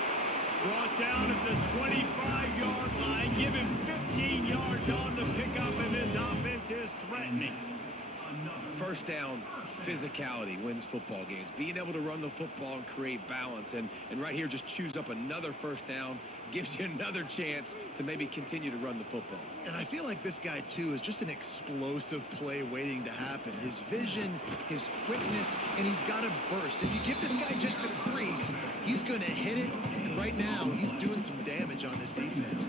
Brought down at the 25-yard line. Give him 15 yards on the pickup, and this offense is threatening. First down, physicality wins football games. Being able to run the football and create balance. And right here, just choose up another first down. Gives you another chance to maybe continue to run the football. And I feel like this guy, too, is just an explosive play waiting to happen. His vision, his quickness, and he's got a burst. If you give this guy just a crease, he's going to hit it. And right now, he's doing some damage on this defense.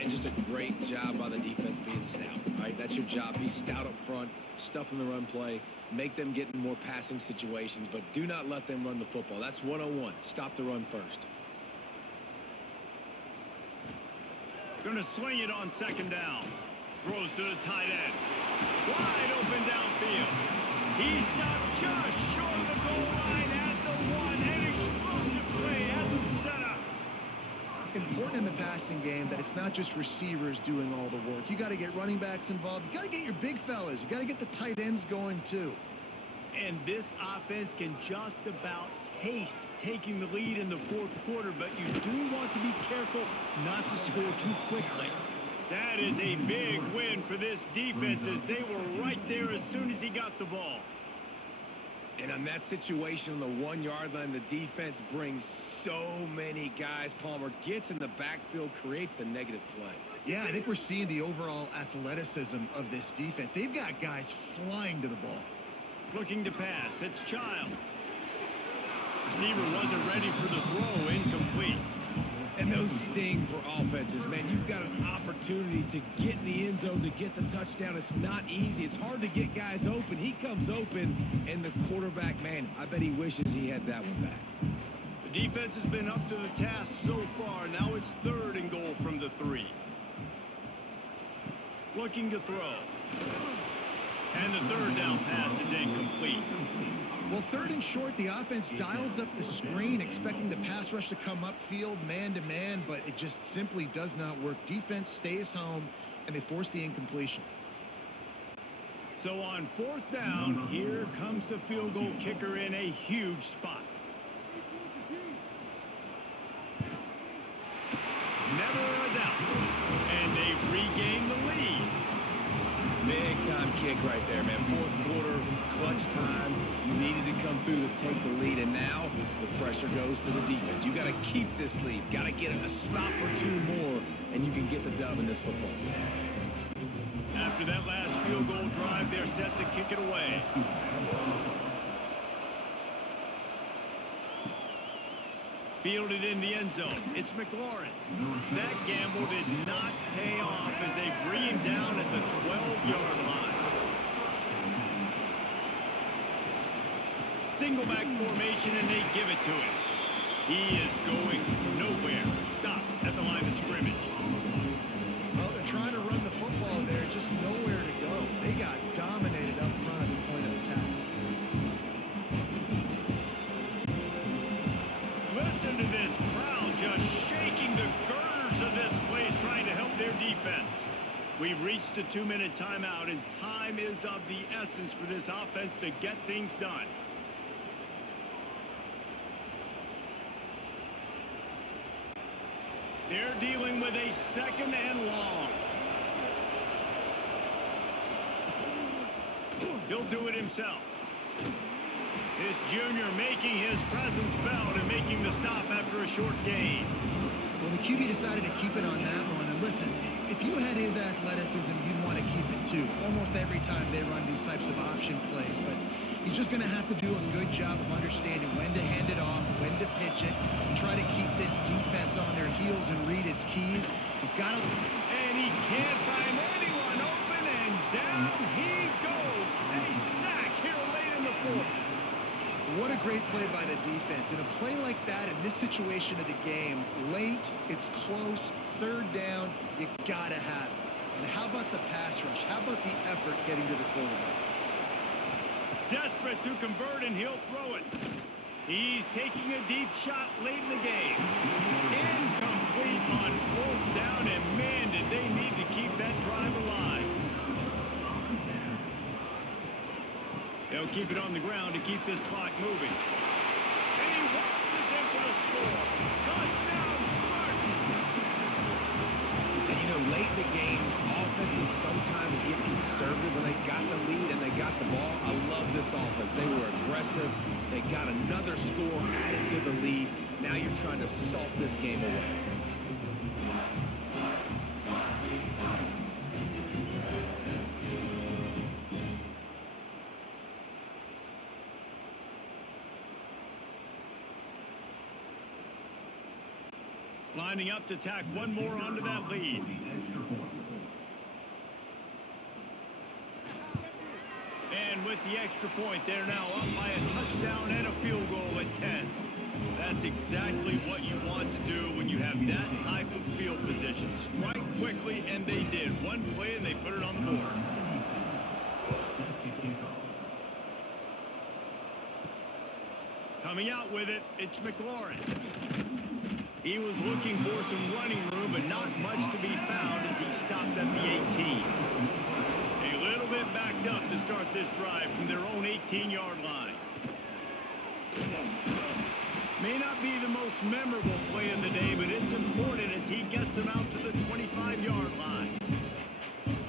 And just a great job by the defense being stout, right? That's your job. Be stout up front, stuff in the run play, make them get in more passing situations, but do not let them run the football. That's 101. Stop the run first. Going to swing it on second down. Throws to the tight end. Wide open downfield. He stopped just short of the goal line at the 1. An explosive play has him set up. Important in the passing game that it's not just receivers doing all the work. You got to get running backs involved. You got to get your big fellas. You got to get the tight ends going too. And this offense can just about taste taking the lead in the fourth quarter, but you do want to be careful not to score too quickly. That is a big win for this defense as they were right there as soon as he got the ball. And on that situation on the 1-yard line, the defense brings so many guys. Palmer gets in the backfield, creates the negative play. Yeah, I think we're seeing the overall athleticism of this defense. They've got guys flying to the ball. Looking to pass. It's Childs. Receiver wasn't ready for the throw. Incomplete. And those sting for offenses, man. You've got an opportunity to get in the end zone, to get the touchdown. It's not easy. It's hard to get guys open. He comes open, and the quarterback, man, I bet he wishes he had that one back. The defense has been up to the task so far. Now it's 3rd and goal from the 3. Looking to throw. And the 3rd down pass is incomplete. Well, 3rd and short, the offense dials up the screen, expecting the pass rush to come upfield, man-to-man, but it just simply does not work. Defense stays home, and they force the incompletion. So on 4th down, here comes the field goal kicker in a huge spot. Never a doubt. And they've regained the lead. Big time kick right there, man. 4th quarter, clutch time. You needed to come through to take the lead, and now the pressure goes to the defense. You got to keep this lead. Got to get a stop or two more, and you can get the dub in this football game. After that last field goal drive, they're set to kick it away. Fielded in the end zone. It's McLaurin. That gamble did not pay off as they bring him down at the 12-yard line. Single back formation, and they give it to him. He is going nowhere. Stop at the line of scrimmage. Well, they're trying to run the football there, just nowhere to go. They got dominated up front at the point of attack. Listen to this crowd just shaking the girders of this place, trying to help their defense. We've reached the 2-minute timeout, and time is of the essence for this offense to get things done. They're dealing with a 2nd and long. He'll do it himself. This junior making his presence felt and making the stop after a short gain. Well, the QB decided to keep it on that one. And listen, if you had his athleticism, you'd want to keep it too. Almost every time they run these types of option plays. But he's just going to have to do a good job of understanding when to hand it off, when to pitch it, and try to keep this defense on their heels and read his keys. He's got to... And he can't find anyone open, and down he goes. A sack here late in the 4th. What a great play by the defense. In a play like that, in this situation of the game, late, it's close, 3rd down, you gotta have it. And how about the pass rush? How about the effort getting to the quarterback? Desperate to convert, and he'll throw it. He's taking a deep shot late in the game. Incomplete on 4th down, and man, did they need to keep that drive alive. They'll keep it on the ground to keep this clock moving. And he waltzes in for the score. Touchdown, Spartans! And, you know, late in the games, offenses sometimes get conservative when they got the lead and they got the ball. I love this offense. They were aggressive. They got another score added to the lead. Now you're trying to salt this game away. Lining up to tack one more onto that lead. And with the extra point, they're now up by a touchdown and a field goal at 10. That's exactly what you want to do when you have that type of field position. Strike quickly, and they did. One play, and they put it on the board. Coming out with it, it's McLaurin. He was looking for some running room, but not much to be found as he stopped at the 18. A little bit backed up to start this drive from their own 18-yard line. May not be the most memorable play of the day, but it's important as he gets them out to the 25-yard line.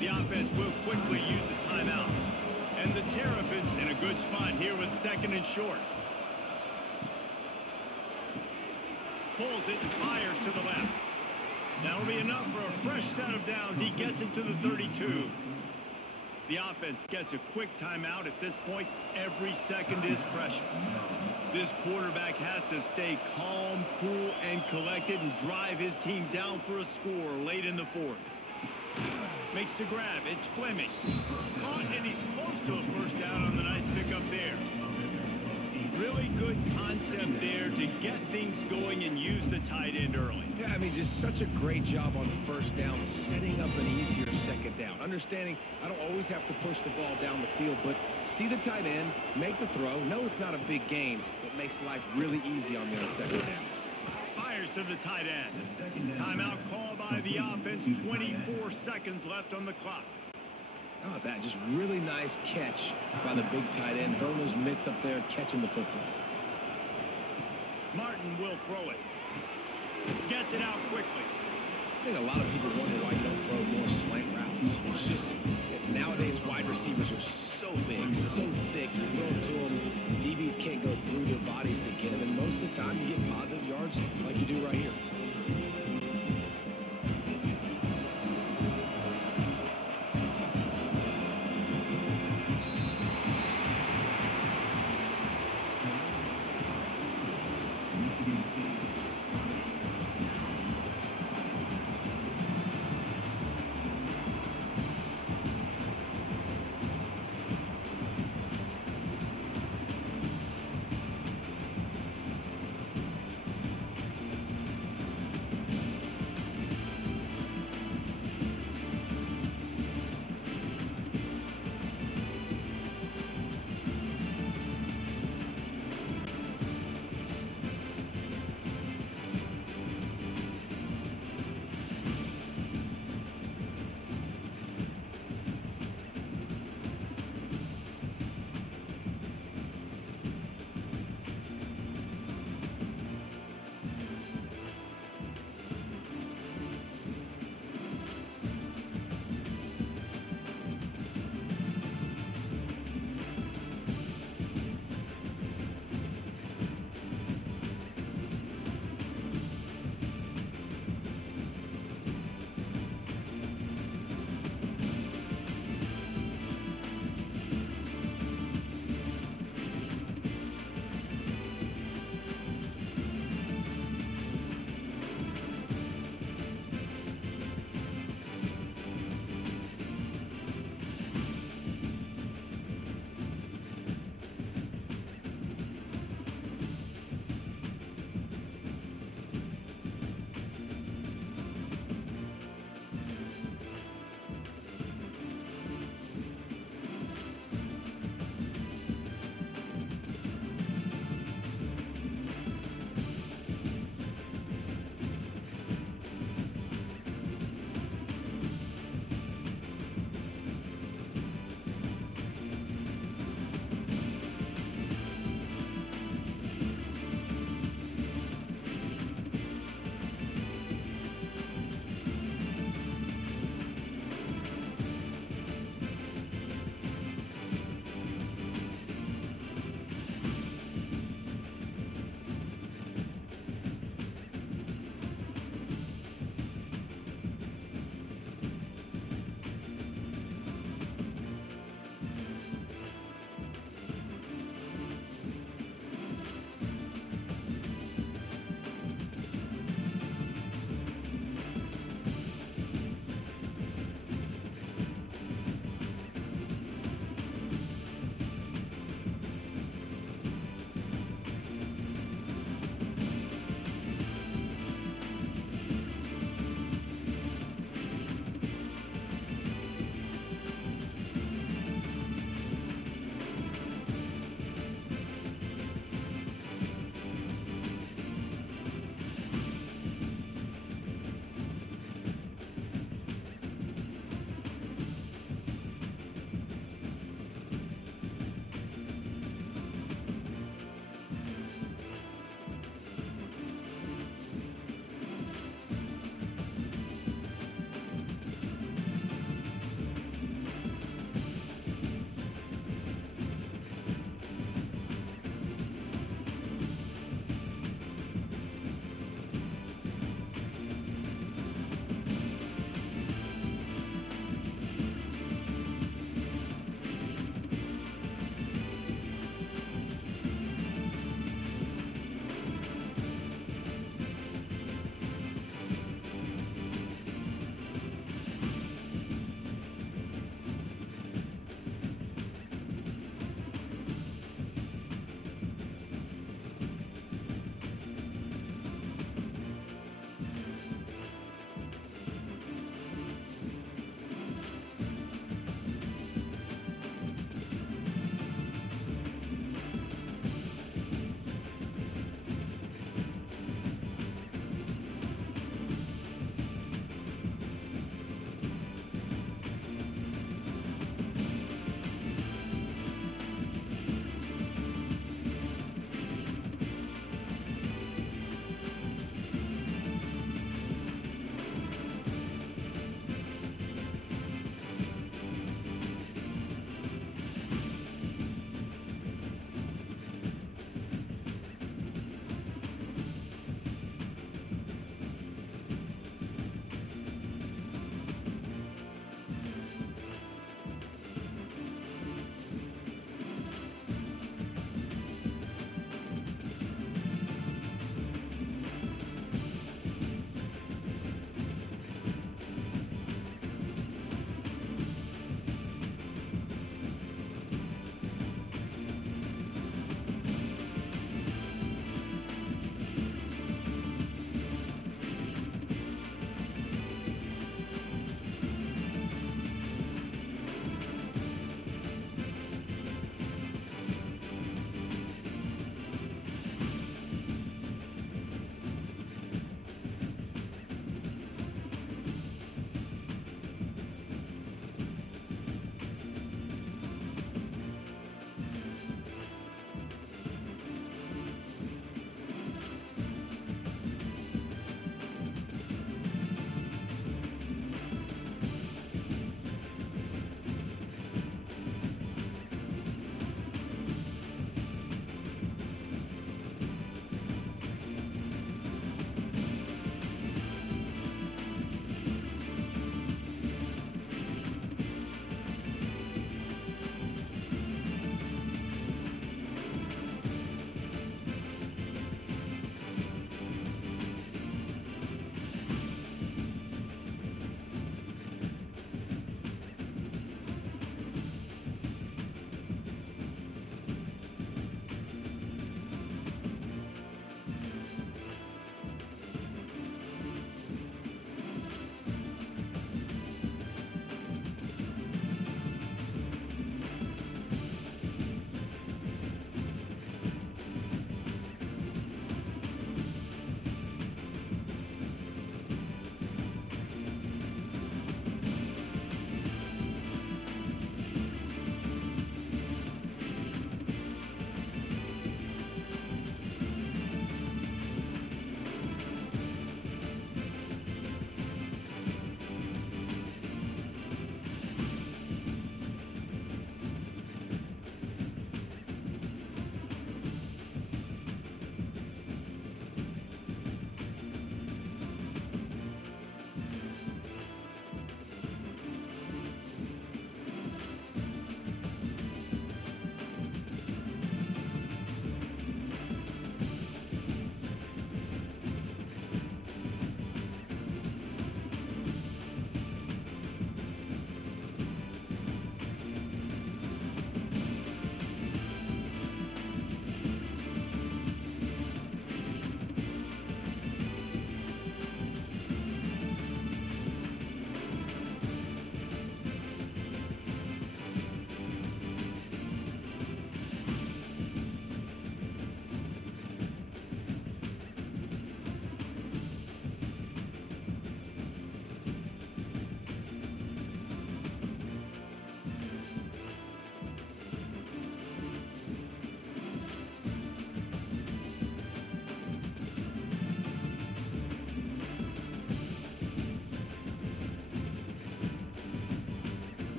The offense will quickly use a timeout. And the Terrapins in a good spot here with 2nd and short. Pulls it and fires to the left. That'll be enough for a fresh set of downs. He gets it to the 32. The offense gets a quick timeout. At this point, every second is precious. This quarterback has to stay calm, cool, and collected and drive his team down for a score late in the 4th. Makes the grab. It's Fleming. Caught, and he's close to a first down on the nice pickup there. Really good concept there to get things going and use the tight end early. Yeah, I mean, just such a great job on 1st down, setting up an easier 2nd down. Understanding I don't always have to push the ball down the field, but see the tight end, make the throw. No, it's not a big gain, but makes life really easy on me on 2nd down. Fires to the tight end. Timeout call by the offense. 24 seconds left on the clock. How about that? Just really nice catch by the big tight end. Throwing those mitts up there, catching the football. Martin will throw it. Gets it out quickly. I think a lot of people wonder why you don't throw more slant routes. It's just nowadays wide receivers are so big, so thick. You throw it to them, the DBs can't go through their bodies to get them, and most of the time you get positive yards like you do